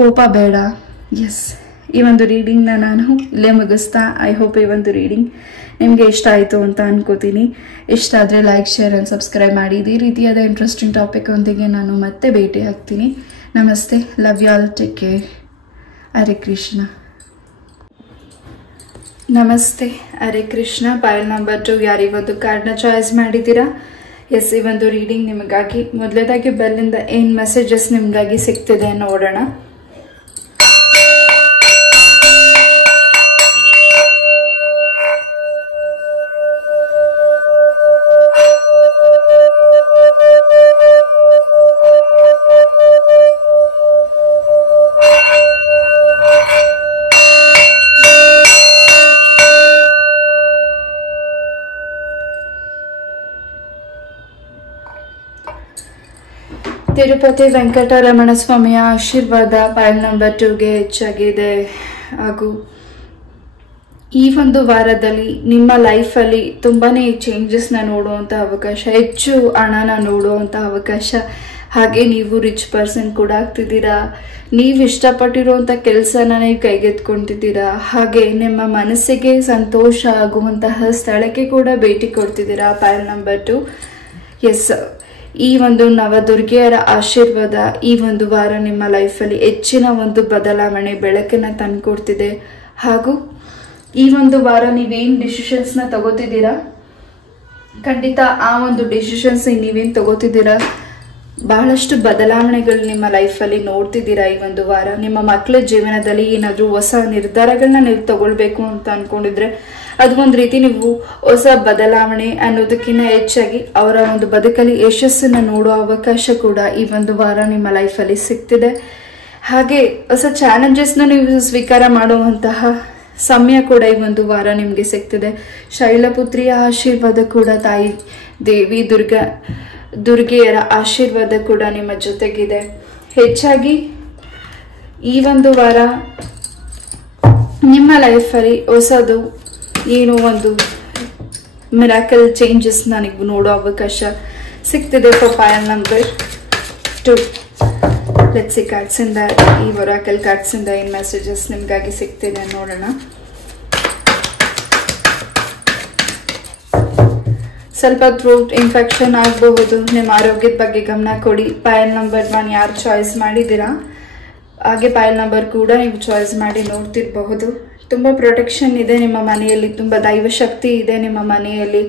ಕೋಪ ಬೇಡ. ಎಸ್, ಈ ಒಂದು ರೀಡಿಂಗ್ನ ನಾನು ಇಲ್ಲೇ ಮುಗಿಸ್ತಾ ಐ ಹೋಪ್ ಈ ಒಂದು ರೀಡಿಂಗ್ ನಿಮಗೆ ಇಷ್ಟ ಆಯಿತು ಅಂತ ಅನ್ಕೋತೀನಿ. ಇಷ್ಟ ಆದರೆ ಲೈಕ್, ಶೇರ್ ಆ್ಯಂಡ್ ಸಬ್ಸ್ಕ್ರೈಬ್ ಮಾಡಿ. ಇದೇ ರೀತಿಯಾದ ಇಂಟ್ರೆಸ್ಟಿಂಗ್ ಟಾಪಿಕ್ ಒಂದಿಗೆ ನಾನು ಮತ್ತೆ ಭೇಟಿ ಆಗ್ತೀನಿ. ನಮಸ್ತೆ, love you all, take care. Hare Krishna. ನಮಸ್ತೆ, ಹರೇ ಕೃಷ್ಣ. ಫೈಲ್ ನಂಬರ್ 2 ಯಾರು ಈ ಒಂದು ಕಾರ್ಡ್ನ ಚಾಯ್ಸ್ ಮಾಡಿದ್ದೀರಾ? ಎಸ್, ಈ ಒಂದು ರೀಡಿಂಗ್ ನಿಮಗಾಗಿ. ಮೊದಲೇದಾಗಿ ಬೆಲ್ಲಿಂದ ಏನು ಮೆಸೇಜಸ್ ನಿಮಗಾಗಿ ಸಿಗ್ತಿದೆ ನೋಡೋಣ. ತಿರುಪತಿ ವೆಂಕಟರಮಣ ಸ್ವಾಮಿಯ ಆಶೀರ್ವಾದ ಫೈಲ್ ನಂಬರ್ 2ಗೆ ಹೆಚ್ಚಾಗಿದೆ. ಹಾಗೂ ಈ ಒಂದು ವಾರದಲ್ಲಿ ನಿಮ್ಮ ಲೈಫಲ್ಲಿ ತುಂಬಾನೇ ಚೇಂಜಸ್ನ ನೋಡುವಂಥ ಅವಕಾಶ, ಹೆಚ್ಚು ಹಣನ ನೋಡುವಂಥ ಅವಕಾಶ. ಹಾಗೆ ನೀವು ರಿಚ್ ಪರ್ಸನ್ ಕೂಡ ಆಗ್ತಿದ್ದೀರಾ. ನೀವು ಇಷ್ಟಪಟ್ಟಿರುವಂಥ ಕೆಲಸನ ನೀವು ಕೈಗೆತ್ಕೊಳ್ತಿದ್ದೀರಾ. ಹಾಗೆ ನಿಮ್ಮ ಮನಸ್ಸಿಗೆ ಸಂತೋಷ ಆಗುವಂತಹ ಸ್ಥಳಕ್ಕೆ ಕೂಡ ಭೇಟಿ ಕೊಡ್ತಿದ್ದೀರಾ. File number 2. ಎಸ್, ಈ ಒಂದು ನವದುರ್ಗೆಯರ ಆಶೀರ್ವಾದ ಈ ಒಂದು ವಾರ ನಿಮ್ಮ ಲೈಫಲ್ಲಿ ಹೆಚ್ಚಿನ ಒಂದು ಬದಲಾವಣೆ, ಬೆಳಕನ್ನ ತಂದುಕೊಡ್ತಿದೆ. ಹಾಗೂ ಈ ಒಂದು ವಾರ ನೀವೇನು ಡಿಸಿಷನ್ಸ್ನ ತಗೋತಿದ್ದೀರಾ ಖಂಡಿತ ಆ ಒಂದು ಡಿಸಿಷನ್ಸ್ ನೀವೇನು ತಗೋತಿದ್ದೀರಾ ಬಹಳಷ್ಟು ಬದಲಾವಣೆಗಳು ನಿಮ್ಮ ಲೈಫಲ್ಲಿ ನೋಡ್ತಿದ್ದೀರಾ. ಈ ಒಂದು ವಾರ ನಿಮ್ಮ ಮಕ್ಕಳ ಜೀವನದಲ್ಲಿ ಏನಾದರೂ ಹೊಸ ನಿರ್ಧಾರಗಳನ್ನ ನೀವು ತಗೊಳ್ಬೇಕು ಅಂತ ಅನ್ಕೊಂಡಿದ್ರೆ ಅದು ಒಂದು ರೀತಿ ನೀವು ಹೊಸ ಬದಲಾವಣೆ ಅನ್ನೋದಕ್ಕಿಂತ ಹೆಚ್ಚಾಗಿ ಅವರ ಒಂದು ಬದುಕಲ್ಲಿ ಯಶಸ್ಸನ್ನು ನೋಡೋ ಅವಕಾಶ ಕೂಡ ಈ ಒಂದು ವಾರ ನಿಮ್ಮ ಲೈಫಲ್ಲಿ ಸಿಗ್ತಿದೆ. ಹಾಗೆ ಹೊಸ ಚಾಲೆಂಜಸ್ನ ನೀವು ಸ್ವೀಕಾರ ಮಾಡುವಂತಹ ಸಮಯ ಕೂಡ ಈ ಒಂದು ವಾರ ನಿಮಗೆ ಸಿಗ್ತಿದೆ. ಶೈಲಪುತ್ರಿಯ ಆಶೀರ್ವಾದ ಕೂಡ, ತಾಯಿ ದೇವಿ ದುರ್ಗೆಯರ ಆಶೀರ್ವಾದ ಕೂಡ ನಿಮ್ಮ ಜೊತೆಗಿದೆ. ಹೆಚ್ಚಾಗಿ ಈ ಒಂದು ವಾರ ನಿಮ್ಮ ಲೈಫಲ್ಲಿ ಹೊಸದು ಏನೋ ಒಂದು ಮಿರಾಕಲ್ ಚೇಂಜಸ್ನ ನೀವು ನೋಡೋ ಅವಕಾಶ ಸಿಗ್ತಿದೆ. File number 2. Let's see cards ಇಂದ, ಈ ಒರಾಕಲ್ ಕಾರ್ಡ್ಸ್ ಇಂದ ಏನು ಮೆಸೇಜಸ್ ನಿಮಗಾಗಿ ಸಿಗ್ತಿದೆ ನೋಡೋಣ. ಸ್ವಲ್ಪ ಥ್ರೋಟ್ ಇನ್ಫೆಕ್ಷನ್ ಆಗಬಹುದು. ನಿಮ್ಮ ಆರೋಗ್ಯದ ಬಗ್ಗೆ ಗಮನ ಕೊಡಿ. ಫೈಲ್ ನಂಬರ್ 1 ಯಾರು ಚಾಯ್ಸ್ ಮಾಡಿದ್ದೀರಾ ಹಾಗೆ ಫೈಲ್ ನಂಬರ್ ಕೂಡ ನೀವು ಚಾಯ್ಸ್ ಮಾಡಿ ನೋಡ್ತಿರಬಹುದು. ತುಂಬ ಪ್ರೊಟೆಕ್ಷನ್ ಇದೆ ನಿಮ್ಮ ಮನೆಯಲ್ಲಿ, ತುಂಬ ದೈವ ಶಕ್ತಿ ಇದೆ ನಿಮ್ಮ ಮನೆಯಲ್ಲಿ.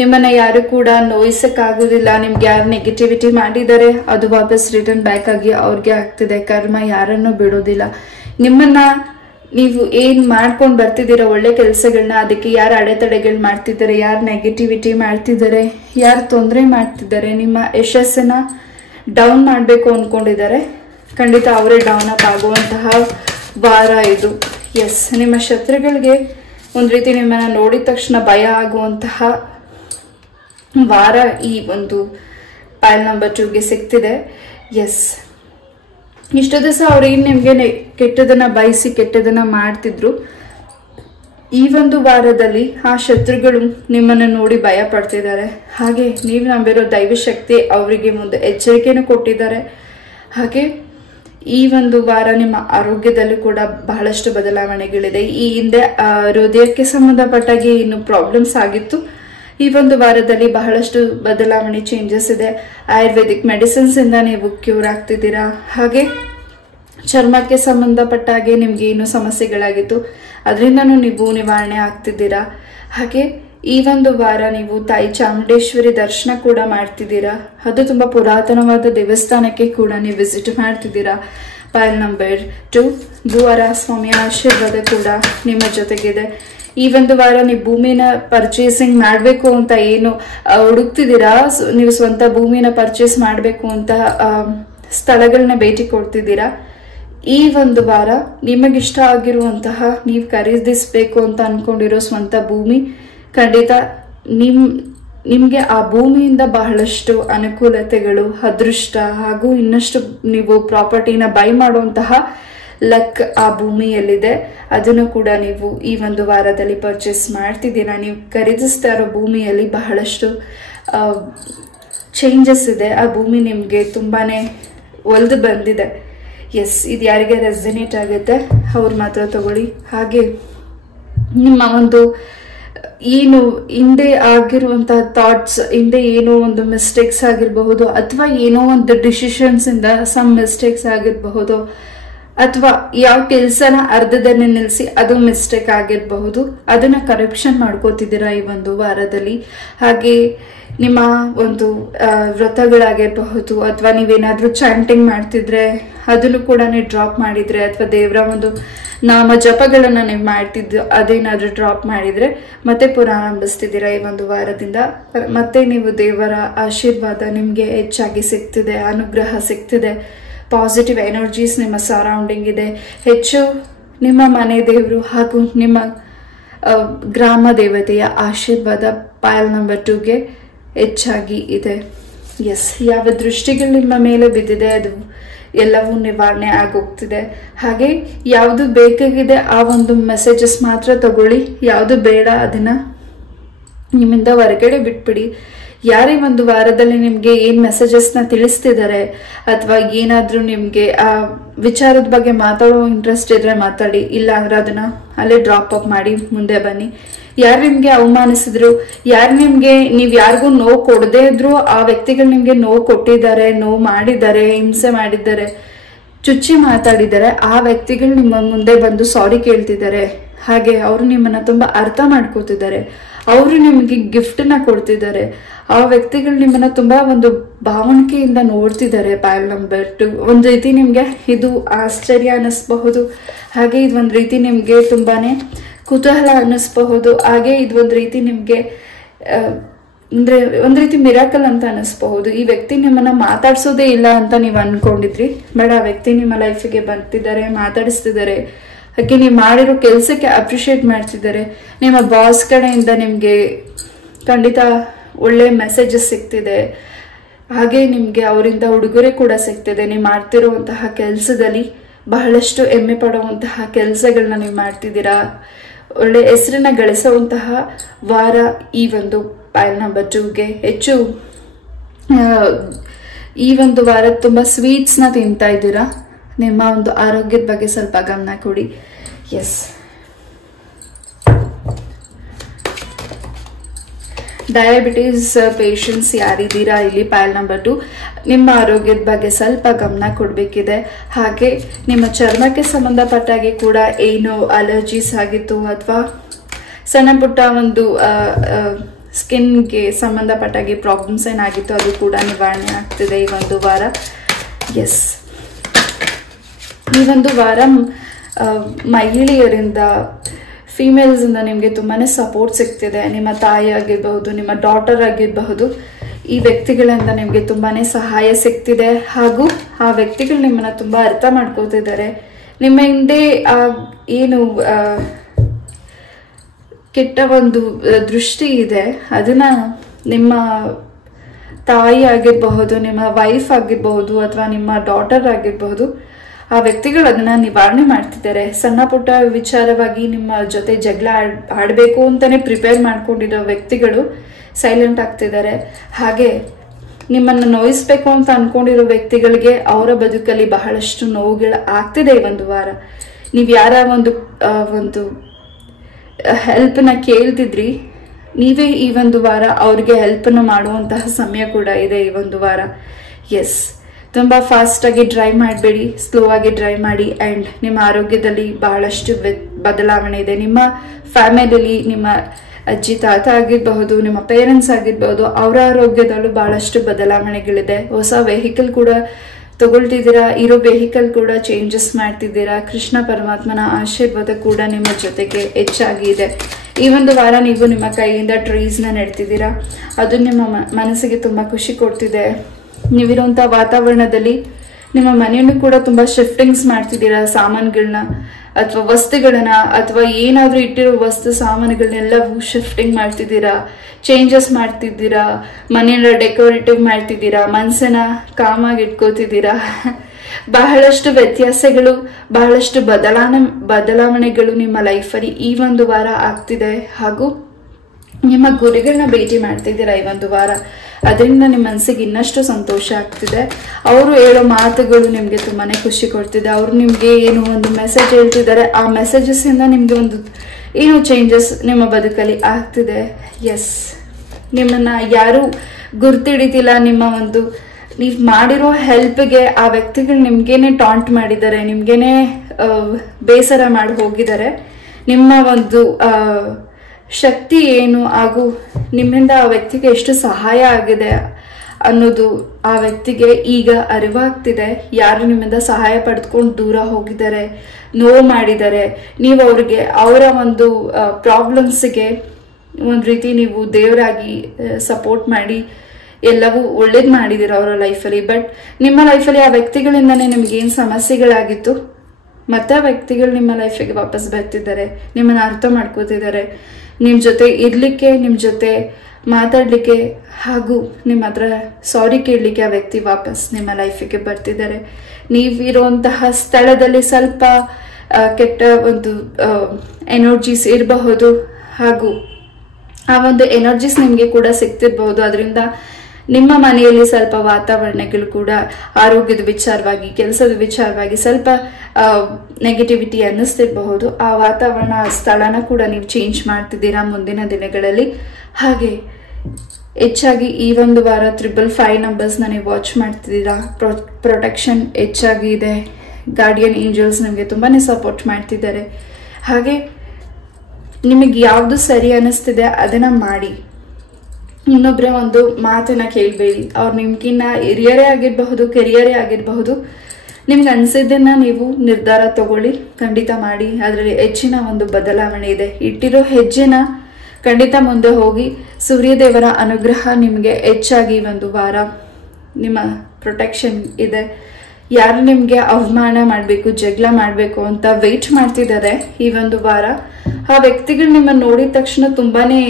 ನಿಮ್ಮನ್ನ ಯಾರು ಕೂಡ ನೋಯಿಸಕ್ಕಾಗುದಿಲ್ಲ. ನಿಮ್ಗೆ ಯಾರು ನೆಗೆಟಿವಿಟಿ ಮಾಡಿದ್ದಾರೆ ಅದು ವಾಪಸ್ ರಿಟರ್ನ್ ಬ್ಯಾಕ್ ಆಗಿ ಅವ್ರಿಗೆ ಆಗ್ತಿದೆ. ಕರ್ಮ ಯಾರನ್ನು ಬಿಡೋದಿಲ್ಲ. ನಿಮ್ಮನ್ನ ನೀವು ಏನ್ ಮಾಡ್ಕೊಂಡು ಬರ್ತಿದ್ದೀರಾ ಒಳ್ಳೆ ಕೆಲಸಗಳನ್ನ, ಅದಕ್ಕೆ ಯಾರು ಅಡೆತಡೆಗಳು ಮಾಡ್ತಿದ್ದಾರೆ, ಯಾರು ನೆಗೆಟಿವಿಟಿ ಮಾಡ್ತಿದ್ದಾರೆ, ಯಾರು ತೊಂದರೆ ಮಾಡ್ತಿದ್ದಾರೆ, ನಿಮ್ಮ ಯಶಸ್ಸನ್ನ ಡೌನ್ ಮಾಡಬೇಕು ಅನ್ಕೊಂಡಿದ್ದಾರೆ, ಖಂಡಿತ ಅವರೇ ಡೌನ್ ಅಪ್ ಆಗುವಂತಹ ವಾರ ಇದು. ಎಸ್, ನಿಮ್ಮ ಶತ್ರುಗಳಿಗೆ ಒಂದ್ ರೀತಿ ನಿಮ್ಮನ್ನ ನೋಡಿದ ತಕ್ಷಣ ಭಯ ಆಗುವಂತಹ ವಾರ ಈ ಒಂದು ಪೈಲ್ ನಂಬರ್ 2ಗೆ ಸಿಗ್ತಿದೆ. ಎಸ್, ಇಷ್ಟು ದಿವಸ ಅವ್ರು ಏನ್ ನಿಮ್ಗೆ ಕೆಟ್ಟದನ್ನ ಬಯಸಿ ಕೆಟ್ಟದನ್ನ ಮಾಡ್ತಿದ್ರು, ಈ ಒಂದು ವಾರದಲ್ಲಿ ಆ ಶತ್ರುಗಳು ನಿಮ್ಮನ್ನ ನೋಡಿ ಭಯ ಪಡ್ತಿದ್ದಾರೆ. ಹಾಗೆ ನೀವು ನಂಬಿರೋ ದೈವಶಕ್ತಿ ಅವರಿಗೆ ಮುಂದೆ ಎಚ್ಚರಿಕೆಯನ್ನು ಕೊಟ್ಟಿದ್ದಾರೆ. ಹಾಗೆ ಈ ಒಂದು ವಾರ ನಿಮ್ಮ ಆರೋಗ್ಯದಲ್ಲೂ ಕೂಡ ಬಹಳಷ್ಟು ಬದಲಾವಣೆಗಳಿದೆ. ಈ ಹಿಂದೆ ಹೃದಯಕ್ಕೆ ಸಂಬಂಧಪಟ್ಟಾಗಿ ಇನ್ನು ಪ್ರಾಬ್ಲಮ್ಸ್ ಆಗಿತ್ತು. ಈ ಒಂದು ವಾರದಲ್ಲಿ ಬಹಳಷ್ಟು ಬದಲಾವಣೆ ಚೇಂಜಸ್ ಇದೆ. ಆಯುರ್ವೇದಿಕ್ ಮೆಡಿಸಿನ್ಸ್ ಇಂದ ನೀವು ಕ್ಯೂರ್ ಆಗ್ತಿದ್ದೀರಾ. ಹಾಗೆ ಚರ್ಮಕ್ಕೆ ಸಂಬಂಧಪಟ್ಟ ಹಾಗೆ ನಿಮ್ಗೆ ಏನು ಸಮಸ್ಯೆಗಳಾಗಿತ್ತು ಅದರಿಂದನೂ ನೀವು ನಿವಾರಣೆ ಆಗ್ತಿದ್ದೀರಾ. ಹಾಗೆ ಈ ಒಂದು ವಾರ ನೀವು ತಾಯಿ ಚಾಮುಂಡೇಶ್ವರಿ ದರ್ಶನ ಕೂಡ ಮಾಡ್ತಿದ್ದೀರಾ. ಅದು ತುಂಬಾ ಪುರಾತನವಾದ ದೇವಸ್ಥಾನಕ್ಕೆ ಕೂಡ ನೀವು ವಿಸಿಟ್ ಮಾಡ್ತಿದ್ದೀರಾ. ಪೈಲ್ ನಂಬರ್ 2 ದ್ವಾರ ಸ್ವಾಮಿಯ ಆಶೀರ್ವಾದ ಕೂಡ ನಿಮ್ಮ ಜೊತೆಗಿದೆ. ಈ ಒಂದು ವಾರ ನೀವು ಭೂಮಿನ ಪರ್ಚೇಸಿಂಗ್ ಮಾಡಬೇಕು ಅಂತ ಏನು ಹುಡುಕ್ತಿದ್ದೀರಾ, ನೀವು ಸ್ವಂತ ಭೂಮಿನ ಪರ್ಚೇಸ್ ಮಾಡಬೇಕು ಅಂತ ಸ್ಥಳಗಳನ್ನ ಭೇಟಿ ಕೊಡ್ತಿದ್ದೀರಾ. ಈ ಒಂದು ವಾರ ನಿಮಗಿಷ್ಟ ಆಗಿರುವಂತಹ ನೀವು ಖರೀದಿಸಬೇಕು ಅಂತ ಅನ್ಕೊಂಡಿರೋ ಸ್ವಂತ ಭೂಮಿ ಖಂಡಿತ ನಿಮ್ಗೆ ಆ ಭೂಮಿಯಿಂದ ಬಹಳಷ್ಟು ಅನುಕೂಲತೆಗಳು, ಅದೃಷ್ಟ ಹಾಗೂ ಇನ್ನಷ್ಟು ನೀವು ಪ್ರಾಪರ್ಟಿನ ಬೈ ಮಾಡುವಂತಹ ಲಕ್ ಆ ಭೂಮಿಯಲ್ಲಿದೆ. ಅದನ್ನು ಕೂಡ ನೀವು ಈ ಒಂದು ವಾರದಲ್ಲಿ ಪರ್ಚೇಸ್ ಮಾಡ್ತಿದ್ದೀರಾ. ನೀವು ಖರೀದಿಸ್ತಾ ಇರೋ ಭೂಮಿಯಲ್ಲಿ ಬಹಳಷ್ಟು ಚೇಂಜಸ್ ಇದೆ. ಆ ಭೂಮಿ ನಿಮ್ಗೆ ತುಂಬಾನೇ ಒಲ್ದು ಬಂದಿದೆ. ಎಸ್, ಇದು ಯಾರಿಗೆ ರೆಸನೇಟ್ ಆಗುತ್ತೆ ಅವ್ರು ಮಾತ್ರ ತಗೊಳ್ಳಿ. ಹಾಗೆ ನಿಮ್ಮ ಒಂದು ಏನು ಹಿಂದೆ ಆಗಿರುವಂತಹ ಥಾಟ್ಸ್, ಹಿಂದೆ ಏನೋ ಒಂದು ಮಿಸ್ಟೇಕ್ಸ್ ಆಗಿರಬಹುದು, ಅಥವಾ ಏನೋ ಒಂದು ಡಿಸಿಷನ್ಸ್ ಇಂದ ಸಮ್ ಮಿಸ್ಟೇಕ್ಸ್ ಆಗಿರಬಹುದು, ಅಥವಾ ಯಾವ ಕೆಲಸನ ಅರ್ಧದನ್ನೇ ನಿಲ್ಲಿಸಿ ಅದು ಮಿಸ್ಟೇಕ್ ಆಗಿರಬಹುದು, ಅದನ್ನ ಕರೆಕ್ಷನ್ ಮಾಡ್ಕೋತಿದ್ದೀರಾ ಈ ಒಂದು ವಾರದಲ್ಲಿ. ಹಾಗೆ ನಿಮ್ಮ ಒಂದು ವ್ರತಗಳಾಗಿರಬಹುದು, ಅಥವಾ ನೀವೇನಾದ್ರೂ ಚಾಂಟಿಂಗ್ ಮಾಡ್ತಿದ್ರೆ ಅದನ್ನು ಕೂಡ ನೀವು ಡ್ರಾಪ್ ಮಾಡಿದ್ರೆ, ಅಥವಾ ದೇವರ ಒಂದು ನಾಮ ಜಪಗಳನ್ನ ನೀವು ಮಾಡ್ತಿದ್ದು ಅದೇನಾದ್ರೂ ಡ್ರಾಪ್ ಮಾಡಿದ್ರೆ ಮತ್ತೆ ಪುನರಾರಂಭಿಸ್ತಿದ್ದೀರಾ ಈ ಒಂದು ವಾರದಿಂದ. ಮತ್ತೆ ನೀವು ದೇವರ ಆಶೀರ್ವಾದ ನಿಮ್ಗೆ ಹೆಚ್ಚಾಗಿ ಸಿಗ್ತಿದೆ, ಅನುಗ್ರಹ ಸಿಗ್ತಿದೆ, ಪಾಸಿಟಿವ್ ಎನರ್ಜೀಸ್ ನಿಮ್ಮ ಸರೌಂಡಿಂಗ್ ಇದೆ. ಹೆಚ್ಚು ನಿಮ್ಮ ಮನೆ ದೇವರು ಹಾಗೂ ನಿಮ್ಮ ಗ್ರಾಮ ದೇವತೆಯ ಆಶೀರ್ವಾದ ಪೈಲ್ ನಂಬರ್ 2ಗೆ ಹೆಚ್ಚಾಗಿ ಇದೆ. ಎಸ್, ಯಾವ ದೃಷ್ಟಿಗಳು ನಿಮ್ಮ ಮೇಲೆ ಬಿದ್ದಿದೆ ಅದು ಎಲ್ಲವೂ ನಿವಾರಣೆ ಆಗೋಗ್ತಿದೆ. ಹಾಗೆ ಯಾವುದು ಬೇಕಾಗಿದೆ ಆ ಒಂದು ಮೆಸೇಜಸ್ ಮಾತ್ರ ತಗೊಳ್ಳಿ, ಯಾವುದು ಬೇಡ ಅದನ್ನ ನಿಮ್ಮಿಂದ ಹೊರಗಡೆ ಬಿಟ್ಬಿಡಿ. ಯಾರೇ ಒಂದು ವಾರದಲ್ಲಿ ನಿಮ್ಗೆ ಏನ್ ಮೆಸೇಜಸ್ ನ ತಿಳಿಸ್ತಿದ್ದಾರೆ, ಅಥವಾ ಏನಾದ್ರೂ ನಿಮ್ಗೆ ಆ ವಿಚಾರದ ಬಗ್ಗೆ ಮಾತಾಡೋ ಇಂಟ್ರೆಸ್ಟ್ ಇದ್ರೆ ಮಾತಾಡಿ, ಇಲ್ಲ ಅಂದ್ರೆ ಅದನ್ನ ಅಲ್ಲೇ ಡ್ರಾಪ್ ಅಪ್ ಮಾಡಿ ಮುಂದೆ ಬನ್ನಿ. ಯಾರು ನಿಮ್ಗೆ ಅವಮಾನಿಸಿದ್ರು, ಯಾರು ನಿಮ್ಗೆ ನೀವ್ ಯಾರಿಗೂ ನೋವು ಕೊಡದೇ ಇದ್ರು ಆ ವ್ಯಕ್ತಿಗಳು ನಿಮ್ಗೆ ನೋವು ಕೊಟ್ಟಿದ್ದಾರೆ, ನೋವು ಮಾಡಿದ್ದಾರೆ, ಹಿಂಸೆ ಮಾಡಿದ್ದಾರೆ, ಚುಚ್ಚಿ ಮಾತಾಡಿದ್ದಾರೆ, ಆ ವ್ಯಕ್ತಿಗಳು ನಿಮ್ಮ ಮುಂದೆ ಬಂದು ಸಾರಿ ಕೇಳ್ತಿದ್ದಾರೆ. ಹಾಗೆ ಅವರು ನಿಮ್ಮನ್ನ ತುಂಬಾ ಅರ್ಥ ಮಾಡ್ಕೋತಿದ್ದಾರೆ, ಅವರು ನಿಮ್ಗೆ ಗಿಫ್ಟ್ ನ ಕೊಡ್ತಿದ್ದಾರೆ, ಆ ವ್ಯಕ್ತಿಗಳು ನಿಮ್ಮನ್ನ ತುಂಬಾ ಒಂದು ಭಾವಣಿಕೆಯಿಂದ ನೋಡ್ತಿದ್ದಾರೆ. ಪೈಲ್ ನಂಬರ್ 2 ಒಂದ್ ರೀತಿ ನಿಮ್ಗೆ ಇದು ಆಶ್ಚರ್ಯ ಅನ್ನಿಸ್ಬಹುದು, ಹಾಗೆ ಇದು ಒಂದ್ ರೀತಿ ನಿಮ್ಗೆ ತುಂಬಾನೇ ಕುತೂಹಲ ಅನ್ನಿಸ್ಬಹುದು, ಹಾಗೆ ಇದು ಒಂದ್ ರೀತಿ ನಿಮ್ಗೆ ಅಂದ್ರೆ ಒಂದ್ ರೀತಿ ಮಿರಾಕಲ್ ಅಂತ ಅನಿಸ್ಬಹುದು. ಈ ವ್ಯಕ್ತಿ ನಿಮ್ಮನ್ನ ಮಾತಾಡ್ಸೋದೇ ಇಲ್ಲ ಅಂತ ನೀವು ಅನ್ಕೊಂಡಿದ್ರಿ, ಬಟ್ ಆ ವ್ಯಕ್ತಿ ನಿಮ್ಮ ಲೈಫಿಗೆ ಬರ್ತಿದ್ದಾರೆ, ಮಾತಾಡಿಸ್ತಿದ್ದಾರೆ. ಹಾಗೆ ನೀವು ಮಾಡಿರೋ ಕೆಲಸಕ್ಕೆ ಅಪ್ರಿಶಿಯೇಟ್ ಮಾಡ್ತಿದ್ದಾರೆ. ನಿಮ್ಮ ಬಾಸ್ ಕಡೆಯಿಂದ ನಿಮ್ಗೆ ಖಂಡಿತ ಒಳ್ಳೆ ಮೆಸೇಜಸ್ ಸಿಗ್ತಿದೆ. ಹಾಗೆ ನಿಮ್ಗೆ ಅವರಿಂದ ಉಡುಗೊರೆ ಕೂಡ ಸಿಗ್ತಿದೆ. ನೀವು ಮಾಡ್ತಿರುವಂತಹ ಕೆಲಸದಲ್ಲಿ ಬಹಳಷ್ಟು ಹೆಮ್ಮೆ ಪಡುವಂತಹ ಕೆಲಸಗಳನ್ನ ನೀವು ಮಾಡ್ತಿದ್ದೀರಾ. ಒಳ್ಳೆ ಹೆಸರನ್ನ ಗಳಿಸುವಂತಹ ವಾರ ಈ ಒಂದು ಪೈಲ್ ನಂಬರ್ 2ಗೆ. ಹೆಚ್ಚು ಈ ಒಂದು ವಾರ ತುಂಬಾ ಸ್ವೀಟ್ಸ್ ನ ತಿಂತಾ ಇದ್ದೀರಾ. ನಿಮ್ಮ ಒಂದು ಆರೋಗ್ಯದ ಬಗ್ಗೆ ಸ್ವಲ್ಪ ಗಮನ ಕೊಡಿ. ಎಸ್, ಡಯಾಬಿಟೀಸ್ ಪೇಷಂಟ್ಸ್ ಯಾರಿದ್ದೀರಾ ಇಲ್ಲಿ ಪೈಲ್ ನಂಬರ್ 2, ನಿಮ್ಮ ಆರೋಗ್ಯದ ಬಗ್ಗೆ ಸ್ವಲ್ಪ ಗಮನ ಕೊಡಬೇಕಿದೆ. ಹಾಗೆ ನಿಮ್ಮ ಚರ್ಮಕ್ಕೆ ಸಂಬಂಧಪಟ್ಟಾಗೆ ಕೂಡ ಏನು ಅಲರ್ಜೀಸ್ ಆಗಿತ್ತು, ಅಥವಾ ಸಣ್ಣ ಪುಟ್ಟ ಒಂದು ಸ್ಕಿನ್ಗೆ ಸಂಬಂಧಪಟ್ಟಾಗಿ ಪ್ರಾಬ್ಲಮ್ಸ್ ಏನಾಗಿತ್ತು ಅದು ಕೂಡ ನಿವಾರಣೆ ಆಗ್ತಿದೆ ಈ ಒಂದು ವಾರ. ಎಸ್, ಈ ಒಂದು ವಾರ ಮಹಿಳೆಯರಿಂದ, ಫೀಮೇಲ್ಸಿಂದ ನಿಮಗೆ ತುಂಬಾ ಸಪೋರ್ಟ್ ಸಿಗ್ತಿದೆ. ನಿಮ್ಮ ತಾಯಿ ಆಗಿರಬಹುದು, ನಿಮ್ಮ ಡಾಟರ್ ಆಗಿರಬಹುದು, ಈ ವ್ಯಕ್ತಿಗಳಿಂದ ನಿಮಗೆ ತುಂಬಾ ಸಹಾಯ ಸಿಗ್ತಿದೆ. ಹಾಗೂ ಆ ವ್ಯಕ್ತಿಗಳು ನಿಮ್ಮನ್ನು ತುಂಬ ಅರ್ಥ ಮಾಡ್ಕೋತಿದ್ದಾರೆ. ನಿಮ್ಮ ಹಿಂದೆ ಏನು ಕೆಟ್ಟ ಒಂದು ದೃಷ್ಟಿ ಇದೆ ಅದನ್ನ ನಿಮ್ಮ ತಾಯಿ ಆಗಿರಬಹುದು, ನಿಮ್ಮ ವೈಫ್ ಆಗಿರಬಹುದು, ಅಥವಾ ನಿಮ್ಮ ಡಾಟರ್ ಆಗಿರಬಹುದು, ಆ ವ್ಯಕ್ತಿಗಳು ಅದನ್ನ ನಿವಾರಣೆ ಮಾಡ್ತಿದ್ದಾರೆ. ಸಣ್ಣ ಪುಟ್ಟ ವಿಚಾರವಾಗಿ ನಿಮ್ಮ ಜೊತೆ ಜಗಳ ಆಡಬೇಕು ಅಂತಾನೆ ಪ್ರಿಪೇರ್ ಮಾಡ್ಕೊಂಡಿರೋ ವ್ಯಕ್ತಿಗಳು ಸೈಲೆಂಟ್ ಆಗ್ತಿದ್ದಾರೆ. ಹಾಗೆ ನಿಮ್ಮನ್ನು ನೋಯಿಸ್ಬೇಕು ಅಂತ ಅನ್ಕೊಂಡಿರೋ ವ್ಯಕ್ತಿಗಳಿಗೆ ಅವರ ಬದುಕಲ್ಲಿ ಬಹಳಷ್ಟು ನೋವುಗಳು ಆಗ್ತಿದೆ ಈ ಒಂದು ವಾರ. ನೀವು ಯಾರ ಒಂದು ಹೆಲ್ಪ್ನ ಕೇಳ್ತಿದ್ರಿ, ನೀವೇ ಈ ಒಂದು ವಾರ ಅವ್ರಿಗೆ ಹೆಲ್ಪನ್ನು ಮಾಡುವಂತಹ ಸಮಯ ಕೂಡ ಇದೆ ಈ ಒಂದು ವಾರ. ಎಸ್, ತುಂಬ ಫಾಸ್ಟಾಗಿ ಡ್ರೈವ್ ಮಾಡಬೇಡಿ, ಸ್ಲೋ ಆಗಿ ಡ್ರೈವ್ ಮಾಡಿ. ಆ್ಯಂಡ್ ನಿಮ್ಮ ಆರೋಗ್ಯದಲ್ಲಿ ಬಹಳಷ್ಟು ಬದಲಾವಣೆ ಇದೆ. ನಿಮ್ಮ ಫ್ಯಾಮಿಲಿಯಲ್ಲಿ ನಿಮ್ಮ ಅಜ್ಜಿ ತಾತ ಆಗಿರಬಹುದು, ನಿಮ್ಮ ಪೇರೆಂಟ್ಸ್ ಆಗಿರ್ಬಹುದು, ಅವರ ಆರೋಗ್ಯದಲ್ಲೂ ಬಹಳಷ್ಟು ಬದಲಾವಣೆಗಳಿದೆ. ಹೊಸ ವೆಹಿಕಲ್ ಕೂಡ ತಗೊಳ್ತಿದ್ದೀರಾ, ಇರೋ ವೆಹಿಕಲ್ ಕೂಡ ಚೇಂಜಸ್ ಮಾಡ್ತಿದ್ದೀರಾ. ಕೃಷ್ಣ ಪರಮಾತ್ಮನ ಆಶೀರ್ವಾದ ಕೂಡ ನಿಮ್ಮ ಜೊತೆಗೆ ಹೆಚ್ಚಾಗಿ ಇದೆ. ಈ ಒಂದು ವಾರ ನೀವು ನಿಮ್ಮ ಕೈಯಿಂದ ಟ್ರೀಸ್ನ ನೆಡ್ತಿದ್ದೀರಾ, ಅದು ನಿಮ್ಮ ಮನಸ್ಸಿಗೆ ತುಂಬ ಖುಷಿ ಕೊಡ್ತಿದೆ. ನೀವಿರುವಂಥ ವಾತಾವರಣದಲ್ಲಿ ನಿಮ್ಮ ಮನೆಯನ್ನು ಕೂಡ ತುಂಬ ಶಿಫ್ಟಿಂಗ್ಸ್ ಮಾಡ್ತಿದ್ದೀರಾ, ಸಾಮಾನುಗಳನ್ನ ಅಥವಾ ವಸ್ತುಗಳನ್ನ ಅಥವಾ ಏನಾದರೂ ಇಟ್ಟಿರೋ ವಸ್ತು ಸಾಮಾನುಗಳನ್ನೆಲ್ಲವೂ ಶಿಫ್ಟಿಂಗ್ ಮಾಡ್ತಿದ್ದೀರಾ, ಚೇಂಜಸ್ ಮಾಡ್ತಿದ್ದೀರಾ, ಮನೆಯನ್ನ ಡೆಕೋರೇಟಿವ್ ಮಾಡ್ತಿದ್ದೀರಾ, ಮನಸ್ಸನ್ನ ಕಾಮಾಗಿ ಇಟ್ಕೋತಿದ್ದೀರಾ. ಬಹಳಷ್ಟು ವ್ಯತ್ಯಾಸಗಳು, ಬಹಳಷ್ಟು ಬದಲಾವಣೆಗಳು ನಿಮ್ಮ ಲೈಫಲ್ಲಿ ಈ ಒಂದು ವಾರ ಆಗ್ತಿದೆ. ಹಾಗೂ ನಿಮ್ಮ ಗುರಿಗಳನ್ನ ಭೇಟಿ ಮಾಡ್ತಿದ್ದೀರಾ ಈ ಒಂದು ವಾರ. ಅದರಿಂದ ನಿಮ್ಮ ಮನಸ್ಸಿಗೆ ಇನ್ನಷ್ಟು ಸಂತೋಷ ಆಗ್ತಿದೆ. ಅವರು ಹೇಳೋ ಮಾತುಗಳು ನಿಮಗೆ ತುಂಬಾನೇ ಖುಷಿ ಕೊಡ್ತಿದೆ. ಅವರು ನಿಮಗೆ ಏನು ಒಂದು ಮೆಸೇಜ್ ಹೇಳ್ತಿದ್ದಾರೆ, ಆ ಮೆಸೇಜಸ್ ಇಂದ ನಿಮ್ಗೆ ಒಂದು ಏನು ಚೇಂಜಸ್ ನಿಮ್ಮ ಬದುಕಲ್ಲಿ ಆಗ್ತಿದೆ. ಎಸ್, ನಿಮ್ಮನ್ನ ಯಾರು ಗುರ್ತಿಡಿತಿಲ್ಲ. ನಿಮ್ಮ ಒಂದು ನೀವು ಮಾಡಿರೋ ಹೆಲ್ಪ್ಗೆ ಆ ವ್ಯಕ್ತಿಗಳು ನಿಮ್ಗೇನೆ ಟಾಂಟ್ ಮಾಡಿದ್ದಾರೆ, ನಿಮ್ಗೇನೆ ಬೇಸರ ಮಾಡಿ ಹೋಗಿದ್ದಾರೆ. ನಿಮ್ಮ ಒಂದು ಶಕ್ತಿ ಏನು ಹಾಗೂ ನಿಮ್ಮಿಂದ ಆ ವ್ಯಕ್ತಿಗೆ ಎಷ್ಟು ಸಹಾಯ ಆಗಿದೆ ಅನ್ನೋದು ಆ ವ್ಯಕ್ತಿಗೆ ಈಗ ಅರಿವಾಗ್ತಿದೆ. ಯಾರು ನಿಮ್ಮಿಂದ ಸಹಾಯ ಪಡೆದುಕೊಂಡು ದೂರ ಹೋಗಿದ್ದಾರೆ, ನೋವು ಮಾಡಿದ್ದಾರೆ, ನೀವು ಅವ್ರಿಗೆ ಅವರ ಒಂದು ಪ್ರಾಬ್ಲಮ್ಸ್ಗೆ ಒಂದು ರೀತಿ ನೀವು ದೇವರಾಗಿ ಸಪೋರ್ಟ್ ಮಾಡಿ ಎಲ್ಲವೂ ಒಳ್ಳೇದು ಮಾಡಿದ್ದೀರ ಅವರ ಲೈಫಲ್ಲಿ. ಬಟ್ ನಿಮ್ಮ ಲೈಫಲ್ಲಿ ಆ ವ್ಯಕ್ತಿಗಳಿಂದನೇ ನಿಮ್ಗೇನು ಸಮಸ್ಯೆಗಳಾಗಿತ್ತು, ಮತ್ತೆ ಆ ವ್ಯಕ್ತಿಗಳು ನಿಮ್ಮ ಲೈಫಿಗೆ ವಾಪಸ್ ಬರ್ತಿದ್ದಾರೆ, ನಿಮ್ಮನ್ನು ಅರ್ಥ ಮಾಡ್ಕೋತಿದ್ದಾರೆ, ನಿಮ್ಮ ಜೊತೆ ಇರ್ಲಿಕ್ಕೆ, ನಿಮ್ಮ ಜೊತೆ ಮಾತಾಡ್ಲಿಕ್ಕೆ ಹಾಗೂ ನಿಮ್ಮ ಹತ್ರ ಸಾರಿ ಕೇಳಲಿಕ್ಕೆ ಆ ವ್ಯಕ್ತಿ ವಾಪಸ್ ನಿಮ್ಮ ಲೈಫಿಗೆ ಬರ್ತಿದ್ದಾರೆ. ನೀವಿರುವಂತಹ ಸ್ಥಳದಲ್ಲಿ ಸ್ವಲ್ಪ ಕೆಟ್ಟ ಒಂದು ಎನರ್ಜೀಸ್ ಇರಬಹುದು ಹಾಗೂ ಆ ಒಂದು ಎನರ್ಜೀಸ್ ನಿಮಗೆ ಕೂಡ ಸಿಗ್ತಿರ್ಬಹುದು. ಅದರಿಂದ ನಿಮ್ಮ ಮನೆಯಲ್ಲಿ ಸ್ವಲ್ಪ ವಾತಾವರಣಗಳು ಕೂಡ ಆರೋಗ್ಯದ ವಿಚಾರವಾಗಿ, ಕೆಲಸದ ವಿಚಾರವಾಗಿ ಸ್ವಲ್ಪ ನೆಗೆಟಿವಿಟಿ ಅನ್ನಿಸ್ತಿರಬಹುದು. ಆ ವಾತಾವರಣ, ಆ ಸ್ಥಳನ ಕೂಡ ನೀವು ಚೇಂಜ್ ಮಾಡ್ತಿದ್ದೀರಾ ಮುಂದಿನ ದಿನಗಳಲ್ಲಿ. ಹಾಗೆ ಹೆಚ್ಚಾಗಿ ಈ ಒಂದು ವಾರ 555 ನಂಬರ್ಸ್ನ ನೀವು ವಾಚ್ ಮಾಡ್ತಿದ್ದೀರಾ. ಪ್ರೊಟೆಕ್ಷನ್ ಹೆಚ್ಚಾಗಿ ಇದೆ. ಗಾರ್ಡಿಯನ್ ಏಂಜಲ್ಸ್ ನಿಮಗೆ ತುಂಬಾ ಸಪೋರ್ಟ್ ಮಾಡ್ತಿದ್ದಾರೆ. ಹಾಗೆ ನಿಮಗೆ ಯಾವುದು ಸರಿ ಅನ್ನಿಸ್ತಿದೆ ಅದನ್ನ ಮಾಡಿ. ಇನ್ನೊಬ್ಬರ ಒಂದು ಮಾತನ್ನ ಕೇಳಬೇಡಿ. ಅವ್ರು ನಿಮ್ಗಿನ್ನ ಹಿರಿಯರೇ ಆಗಿರಬಹುದು, ಕೆರಿಯರೇ ಆಗಿರಬಹುದು, ನಿಮ್ಗೆ ಅನ್ಸಿದ್ದನ್ನ ನೀವು ನಿರ್ಧಾರ ತಗೊಳ್ಳಿ, ಖಂಡಿತ ಮಾಡಿ. ಅದರಲ್ಲಿ ಹೆಚ್ಚಿನ ಒಂದು ಬದಲಾವಣೆ ಇದೆ. ಇಟ್ಟಿರೋ ಹೆಜ್ಜೆನ ಖಂಡಿತ ಮುಂದೆ ಹೋಗಿ. ಸೂರ್ಯದೇವರ ಅನುಗ್ರಹ ನಿಮಗೆ ಹೆಚ್ಚಾಗಿ ಒಂದು ವಾರ ನಿಮ್ಮ ಪ್ರೊಟೆಕ್ಷನ್ ಇದೆ. ಯಾರು ನಿಮಗೆ ಅವಮಾನ ಮಾಡಬೇಕು, ಜಗಳ ಮಾಡಬೇಕು ಅಂತ ವೆಯ್ಟ್ ಮಾಡ್ತಿದ್ದಾರೆ ಈ ಒಂದು ವಾರ, ಆ ವ್ಯಕ್ತಿಗಳು ನಿಮ್ಮನ್ನು ನೋಡಿದ ತಕ್ಷಣ ತುಂಬಾನೇ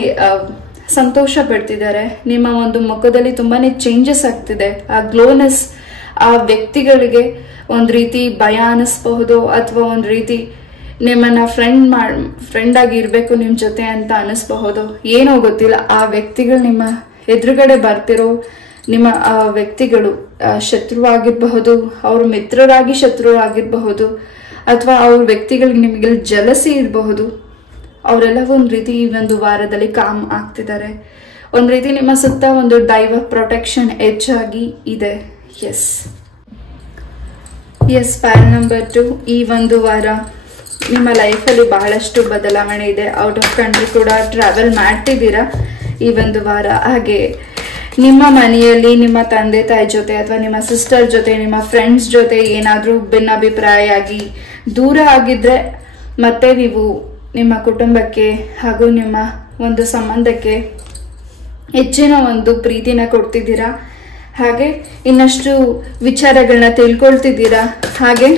ಸಂತೋಷ ಪಡ್ತಿದ್ದಾರೆ. ನಿಮ್ಮ ಒಂದು ಮುಖದಲ್ಲಿ ತುಂಬಾನೇ ಚೇಂಜಸ್ ಆಗ್ತಿದೆ. ಆ ಗ್ಲೋನೆಸ್ ಆ ವ್ಯಕ್ತಿಗಳಿಗೆ ಒಂದು ರೀತಿ ಭಯ ಅನ್ನಿಸ್ಬಹುದು, ಅಥವಾ ಒಂದು ರೀತಿ ನಿಮ್ಮನ್ನ ಫ್ರೆಂಡ್ ಆಗಿ ಇರಬೇಕು ನಿಮ್ಮ ಜೊತೆ ಅಂತ ಅನ್ನಿಸ್ಬಹುದು, ಏನೋ ಗೊತ್ತಿಲ್ಲ. ಆ ವ್ಯಕ್ತಿಗಳು ನಿಮ್ಮ ಎದುರುಗಡೆ ಬರ್ತಿರೋ ನಿಮ್ಮ ಆ ವ್ಯಕ್ತಿಗಳು ಶತ್ರು ಆಗಿರಬಹುದು, ಅವ್ರ ಮಿತ್ರರಾಗಿ ಶತ್ರು ಆಗಿರಬಹುದು, ಅಥವಾ ಅವ್ರ ವ್ಯಕ್ತಿಗಳಿಗೆ ನಿಮಗೆ ಜಲಸಿ ಇರಬಹುದು. ಅವರೆಲ್ಲ ಒಂದು ರೀತಿ ಈ ಒಂದು ವಾರದಲ್ಲಿ ಕಾಮ್ ಆಗ್ತಿದ್ದಾರೆ. ಒಂದು ರೀತಿ ನಿಮ್ಮ ಸುತ್ತ ಒಂದು ದೈವ ಪ್ರೊಟೆಕ್ಷನ್ ಹೆಚ್ಚಾಗಿ ಇದೆ. ಎಸ್ ಪ್ಯಾನ್ ನಂಬರ್ 2, ಈ ಒಂದು ವಾರ ನಿಮ್ಮ ಲೈಫಲ್ಲಿ ಬಹಳಷ್ಟು ಬದಲಾವಣೆ ಇದೆ. ಔಟ್ ಆಫ್ ಕಂಟ್ರಿ ಕೂಡ ಟ್ರಾವೆಲ್ ಮಾಡ್ತಿದ್ದೀರಾ. ಈ ಒಂದು ವಾರ. ಹಾಗೆ ನಿಮ್ಮ ಮನೆಯಲ್ಲಿ ನಿಮ್ಮ ತಂದೆ ತಾಯಿ ಜೊತೆ ಅಥವಾ ನಿಮ್ಮ ಸಿಸ್ಟರ್ ಜೊತೆ ನಿಮ್ಮ ಫ್ರೆಂಡ್ಸ್ ಜೊತೆ ಏನಾದರೂ ಭಿನ್ನಾಭಿಪ್ರಾಯ ಆಗಿ ದೂರ ಆಗಿದ್ರೆ ಮತ್ತೆ ನೀವು ನಿಮ್ಮ ಕುಟುಂಬಕ್ಕೆ ಹಾಗೂ ನಿಮ್ಮ ಒಂದು ಸಂಬಂಧಕ್ಕೆ ಹೆಚ್ಚಿನ ಒಂದು ಪ್ರೀತಿನ ಕೊಡ್ತಿದ್ದೀರಾ. ಹಾಗೆ ಇನ್ನಷ್ಟು ವಿಚಾರಗಳನ್ನ ತಿಳ್ಕೊಳ್ತಿದ್ದೀರಾ. ಹಾಗೆ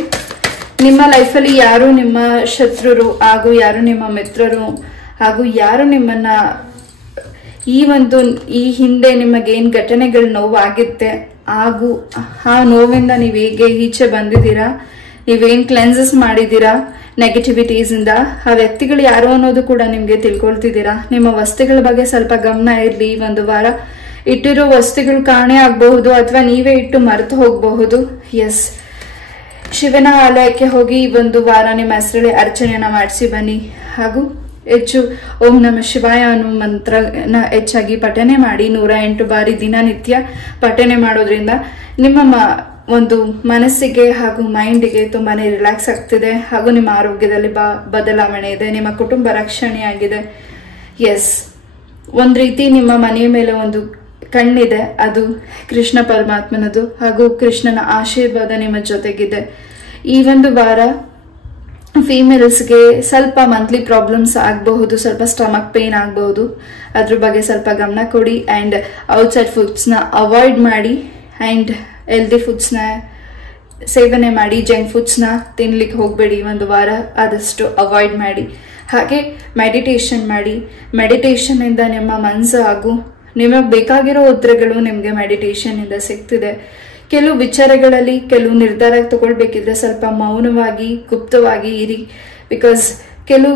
ನಿಮ್ಮ ಲೈಫಲ್ಲಿ ಯಾರು ನಿಮ್ಮ ಶತ್ರುರು ಹಾಗೂ ಯಾರು ನಿಮ್ಮ ಮಿತ್ರರು ಹಾಗೂ ಯಾರು ನಿಮ್ಮನ್ನ ಈ ಹಿಂದೆ ನಿಮಗೇನು ಘಟನೆಗಳು ನೋವಾಗಿತ್ತೆ ಹಾಗೂ ಆ ನೋವಿಂದ ನೀವು ಹೇಗೆ ಈಚೆ ಬಂದಿದ್ದೀರಾ, ನೀವೇನು ಕ್ಲೆನ್ಸಸ್ ಮಾಡಿದ್ದೀರಾ ನೆಗೆಟಿವಿಟೀಸ್ ಇಂದ, ಆ ವ್ಯಕ್ತಿಗಳು ಯಾರು ಅನ್ನೋದು ಕೂಡ ನಿಮ್ಗೆ ತಿಳ್ಕೊಳ್ತಿದ್ದೀರಾ. ನಿಮ್ಮ ವಸ್ತುಗಳ ಬಗ್ಗೆ ಸ್ವಲ್ಪ ಗಮನ ಇರಲಿ. ಈ ಒಂದು ವಾರ ಇಟ್ಟಿರೋ ವಸ್ತುಗಳು ಕಾಣೆ ಆಗಬಹುದು ಅಥವಾ ನೀವೇ ಇಟ್ಟು ಮರೆತು ಹೋಗಬಹುದು. ಎಸ್, ಶಿವನ ಆಲಯಕ್ಕೆ ಹೋಗಿ ಈ ಒಂದು ವಾರ ನಿಮ್ಮ ಹೆಸರಲ್ಲಿ ಅರ್ಚನೆಯನ್ನ ಮಾಡಿಸಿ ಬನ್ನಿ. ಹಾಗೂ ಹೆಚ್ಚು ಓಂ ನಮಃ ಶಿವಾಯ ಅನ್ನೋ ಮಂತ್ರನ ಹೆಚ್ಚಾಗಿ ಪಠನೆ ಮಾಡಿ. 108 ಬಾರಿ ದಿನನಿತ್ಯ ಪಠನೆ ಮಾಡೋದ್ರಿಂದ ನಿಮ್ಮ ಒಂದು ಮನಸ್ಸಿಗೆ ಹಾಗೂ ಮೈಂಡಿಗೆ ತುಂಬಾನೇ ರಿಲ್ಯಾಕ್ಸ್ ಆಗ್ತಿದೆ. ಹಾಗೂ ನಿಮ್ಮ ಆರೋಗ್ಯದಲ್ಲಿ ಬದಲಾವಣೆ ಇದೆ. ನಿಮ್ಮ ಕುಟುಂಬ ರಕ್ಷಣೆ ಆಗಿದೆ. ಎಸ್, ಒಂದ್ ರೀತಿ ನಿಮ್ಮ ಮನೆಯ ಮೇಲೆ ಒಂದು ಕಣ್ಣಿದೆ, ಅದು ಕೃಷ್ಣ ಪರಮಾತ್ಮನದು. ಹಾಗೂ ಕೃಷ್ಣನ ಆಶೀರ್ವಾದ ನಿಮ್ಮ ಜೊತೆಗಿದೆ. ಈ ಒಂದು ವಾರ ಫೀಮೇಲ್ಸ್ಗೆ ಸ್ವಲ್ಪ ಮಂತ್ಲಿ ಪ್ರಾಬ್ಲಮ್ಸ್ ಆಗಬಹುದು, ಸ್ವಲ್ಪ ಸ್ಟಮಕ್ ಪೇನ್ ಆಗಬಹುದು. ಅದ್ರ ಬಗ್ಗೆ ಸ್ವಲ್ಪ ಗಮನ ಕೊಡಿ. ಆ್ಯಂಡ್ ಔಟ್ಸೈಡ್ ಫುಡ್ಸ್ನ ಅವಾಯ್ಡ್ ಮಾಡಿ. ಆ್ಯಂಡ್ ಹೆಲ್ದಿ ಫುಡ್ಸ್ನ ಸೇವನೆ ಮಾಡಿ. ಜಂಕ್ ಫುಡ್ಸ್ನ ತಿನ್ಲಿಕ್ಕೆ ಹೋಗಬೇಡಿ. ಒಂದು ವಾರ ಆದಷ್ಟು ಅವಾಯ್ಡ್ ಮಾಡಿ. ಹಾಗೆ ಮೆಡಿಟೇಷನ್ ಮಾಡಿ. ಮೆಡಿಟೇಷನ್ನಿಂದ ನಿಮ್ಮ ಮನಸ್ಸು ಹಾಗೂ ನಿಮಗೆ ಬೇಕಾಗಿರೋ ಉತ್ತರಗಳು ನಿಮಗೆ ಮೆಡಿಟೇಷನ್ನಿಂದ ಸಿಗ್ತಿದೆ. ಕೆಲವು ವಿಚಾರಗಳಲ್ಲಿ ಕೆಲವು ನಿರ್ಧಾರ ತಗೊಳ್ಬೇಕಿದ್ರೆ ಸ್ವಲ್ಪ ಮೌನವಾಗಿ ಗುಪ್ತವಾಗಿ ಇರಿ. ಬಿಕಾಸ್ ಕೆಲವು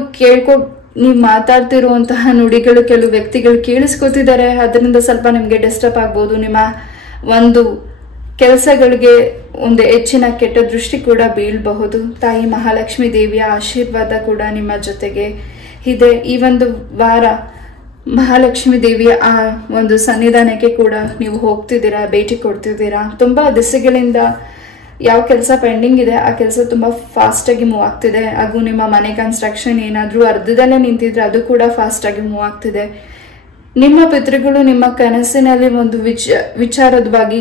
ನೀವು ಮಾತಾಡ್ತಿರುವಂತಹ ನುಡಿಗಳು ಕೆಲವು ವ್ಯಕ್ತಿಗಳು ಕೇಳಿಸ್ಕೊತಿದ್ದಾರೆ. ಅದರಿಂದ ಸ್ವಲ್ಪ ನಿಮಗೆ ಡಿಸ್ಟರ್ಬ್ ಆಗ್ಬೋದು. ನಿಮ್ಮ ಒಂದು ಕೆಲಸಗಳಿಗೆ ಒಂದು ಹೆಚ್ಚಿನ ಕೆಟ್ಟ ದೃಷ್ಟಿ ಕೂಡ ಬೀಳಬಹುದು. ತಾಯಿ ಮಹಾಲಕ್ಷ್ಮಿ ದೇವಿಯ ಆಶೀರ್ವಾದ ಕೂಡ ನಿಮ್ಮ ಜೊತೆಗೆ ಇದೆ. ಈ ಒಂದು ವಾರ ಮಹಾಲಕ್ಷ್ಮಿ ದೇವಿಯ ಆ ಒಂದು ಸನ್ನಿಧಾನಕ್ಕೆ ಕೂಡ ನೀವು ಹೋಗ್ತಿದ್ದೀರಾ, ಭೇಟಿ ಕೊಡ್ತಿದ್ದೀರಾ. ತುಂಬಾ ದಿಸೆಗಳಿಂದ ಯಾವ ಕೆಲಸ ಪೆಂಡಿಂಗ್ ಇದೆ ಆ ಕೆಲಸ ತುಂಬಾ ಫಾಸ್ಟ್ ಆಗಿ ಮೂವ್ ಆಗ್ತಿದೆ. ಹಾಗೂ ನಿಮ್ಮ ಮನೆ ಕನ್ಸ್ಟ್ರಕ್ಷನ್ ಏನಾದ್ರೂ ಅರ್ಧದಲ್ಲೇ ನಿಂತಿದ್ರೆ ಅದು ಕೂಡ ಫಾಸ್ಟ್ ಆಗಿ ಮೂವ್ ಆಗ್ತಿದೆ. ನಿಮ್ಮ ಪಿತೃಗಳು ನಿಮ್ಮ ಕನಸಿನಲ್ಲಿ ಒಂದು ವಿಚಾರದವಾಗಿ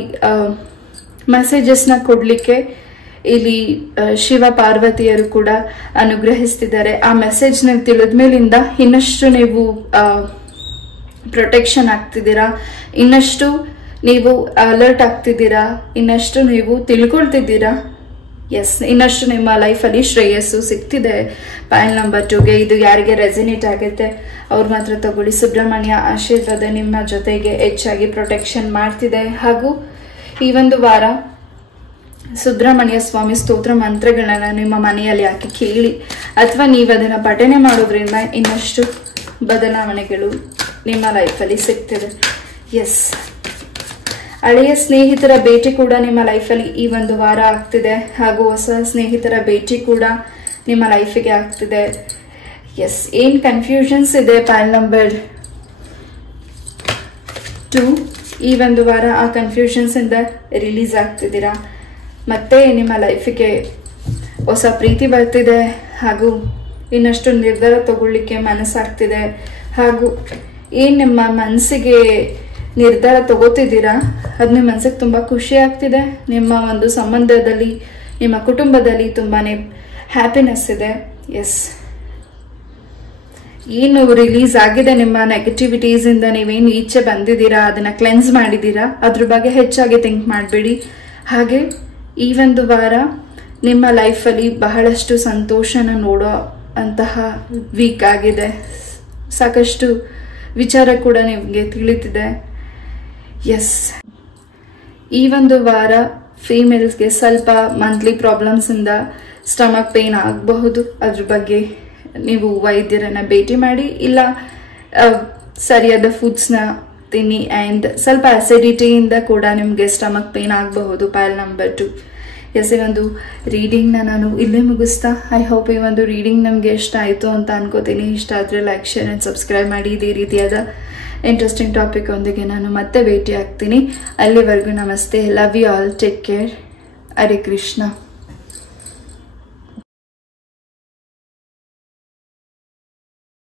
ಮೆಸೇಜಸ್ನ ಕೊಡ್ಲಿಕ್ಕೆ ಇಲ್ಲಿ ಶಿವ ಪಾರ್ವತಿಯರು ಕೂಡ ಅನುಗ್ರಹಿಸ್ತಿದ್ದಾರೆ. ಆ ಮೆಸೇಜ್ ನೀವು ತಿಳಿದ ಮೇಲಿಂದ ಇನ್ನಷ್ಟು ನೀವು ಪ್ರೊಟೆಕ್ಷನ್ ಆಗ್ತಿದ್ದೀರಾ, ಇನ್ನಷ್ಟು ನೀವು ಅಲರ್ಟ್ ಆಗ್ತಿದ್ದೀರಾ, ಇನ್ನಷ್ಟು ನೀವು ತಿಳ್ಕೊಳ್ತಿದ್ದೀರಾ. ಎಸ್, ಇನ್ನಷ್ಟು ನಿಮ್ಮ ಲೈಫಲ್ಲಿ ಶ್ರೇಯಸ್ಸು ಸಿಗ್ತಿದೆ. ಫೈಲ್ ನಂಬರ್ 2ಗೆ ಇದು ಯಾರಿಗೆ ರೆಸಿನೇಟ್ ಆಗುತ್ತೆ ಅವ್ರು ಮಾತ್ರ ತಗೊಳ್ಳಿ. ಸುಬ್ರಹ್ಮಣ್ಯ ಆಶೀರ್ವಾದ ನಿಮ್ಮ ಜೊತೆಗೆ ಹೆಚ್ಚಾಗಿ ಪ್ರೊಟೆಕ್ಷನ್ ಮಾಡ್ತಿದೆ. ಹಾಗೂ ಈ ಒಂದು ವಾರ ಸುಬ್ರಹ್ಮಣ್ಯ ಸ್ವಾಮಿ ಸ್ತೋತ್ರ ಮಂತ್ರಗಳನ್ನ ನಿಮ್ಮ ಮನೆಯಲ್ಲಿ ಹಾಕಿ ಕೇಳಿ ಅಥವಾ ನೀವು ಅದನ್ನ ಪಠನೆ ಮಾಡೋದ್ರಿಂದ ಇನ್ನಷ್ಟು ಬದಲಾವಣೆಗಳು ನಿಮ್ಮ ಲೈಫಲ್ಲಿ ಸಿಗ್ತಿದೆ. ಎಸ್, ಹಳೆಯ ಸ್ನೇಹಿತರ ಭೇಟಿ ಕೂಡ ನಿಮ್ಮ ಲೈಫಲ್ಲಿ ಈ ಒಂದು ವಾರ ಆಗ್ತಿದೆ. ಹಾಗೂ ಹೊಸ ಸ್ನೇಹಿತರ ಭೇಟಿ ಕೂಡ ನಿಮ್ಮ ಲೈಫಿಗೆ ಆಗ್ತಿದೆ. ಎಸ್, ಏನ್ ಕನ್ಫ್ಯೂಷನ್ಸ್ ಇದೆ ಫೈಲ್ ನಂಬರ್ 2 ಈ ಒಂದು ವಾರ ಆ ಕನ್ಫ್ಯೂಷನ್ಸ್ ಇಂದ ರಿಲೀಸ್ ಆಗ್ತಿದ್ದೀರಾ. ಮತ್ತೆ ನಿಮ್ಮ ಲೈಫಿಗೆ ಹೊಸ ಪ್ರೀತಿ ಬರ್ತಿದೆ. ಹಾಗೂ ಇನ್ನಷ್ಟು ನಿರ್ಧಾರ ತಗೊಳ್ಳಿಕ್ಕೆ ಮನಸ್ಸಾಗ್ತಿದೆ. ಹಾಗೂ ಏನ್ ನಿಮ್ಮ ಮನಸ್ಸಿಗೆ ನಿರ್ಧಾರ ತಗೋತಿದ್ದೀರಾ ಅದು ನಿಮ್ಮ ಮನಸ್ಸಿಗೆ ತುಂಬಾ ಖುಷಿ ಆಗ್ತಿದೆ. ನಿಮ್ಮ ಒಂದು ಸಂಬಂಧದಲ್ಲಿ ನಿಮ್ಮ ಕುಟುಂಬದಲ್ಲಿ ತುಂಬಾನೇ ಹ್ಯಾಪಿನೆಸ್ ಇದೆ. ಎಸ್, ಏನು ರಿಲೀಸ್ ಆಗಿದೆ ನಿಮ್ಮ ನೆಗೆಟಿವಿಟೀಸ್ ಇಂದ ನೀವೇನು ಈಚೆ ಬಂದಿದ್ದೀರಾ, ಅದನ್ನ ಕ್ಲೆನ್ಸ್ ಮಾಡಿದ್ದೀರಾ, ಅದ್ರ ಬಗ್ಗೆ ಹೆಚ್ಚಾಗಿ ಥಿಂಕ್ ಮಾಡಬೇಡಿ. ಹಾಗೆ ಈ ಒಂದು ವಾರ ನಿಮ್ಮ ಲೈಫಲ್ಲಿ ಬಹಳಷ್ಟು ಸಂತೋಷನ ನೋಡೋ ಅಂತಹ ವೀಕ್ ಆಗಿದೆ. ಸಾಕಷ್ಟು ವಿಚಾರ ಕೂಡ ನಿಮಗೆ ತಿಳಿತಿದೆ. ಎಸ್, ಈ ಒಂದು ವಾರ ಫೀಮೇಲ್ಸ್ಗೆ ಸ್ವಲ್ಪ ಮಂತ್ಲಿ ಪ್ರಾಬ್ಲಮ್ಸ್ ಇಂದ ಸ್ಟಮಕ್ ಪೇನ್ ಆಗಬಹುದು. ಅದ್ರ ಬಗ್ಗೆ ನೀವು ವೈದ್ಯರನ್ನ ಭೇಟಿ ಮಾಡಿ, ಇಲ್ಲ ಸರಿಯಾದ ಫುಡ್ಸ್ನ ತಿನ್ನಿ. ಆ್ಯಂಡ್ ಸ್ವಲ್ಪ ಅಸಿಡಿಟಿಯಿಂದ ಕೂಡ ನಿಮಗೆ ಸ್ಟಮಕ್ ಪೇನ್ ಆಗಬಹುದು. File number 2. ಎಸ್, ಈ ಒಂದು ರೀಡಿಂಗ್ನ ನಾನು ಇಲ್ಲೇ ಮುಗಿಸ್ತಾ ಐ ಹೋಪ್ ಈ ಒಂದು ರೀಡಿಂಗ್ ನಮಗೆ ಇಷ್ಟ ಆಯಿತು ಅಂತ ಅನ್ಕೋತೀನಿ. ಇಷ್ಟ ಆದರೆ ಲೈಕ್, ಶೇರ್ ಆ್ಯಂಡ್ ಸಬ್ಸ್ಕ್ರೈಬ್ ಮಾಡಿ. ಇದೇ ರೀತಿಯಾದ ಇಂಟ್ರೆಸ್ಟಿಂಗ್ ಟಾಪಿಕ್ ಒಂದಿಗೆ ನಾನು ಮತ್ತೆ ಭೇಟಿ ಆಗ್ತೀನಿ. ಅಲ್ಲಿವರೆಗೂ ನಮಸ್ತೆ. Love you all. Take care. Hare Krishna.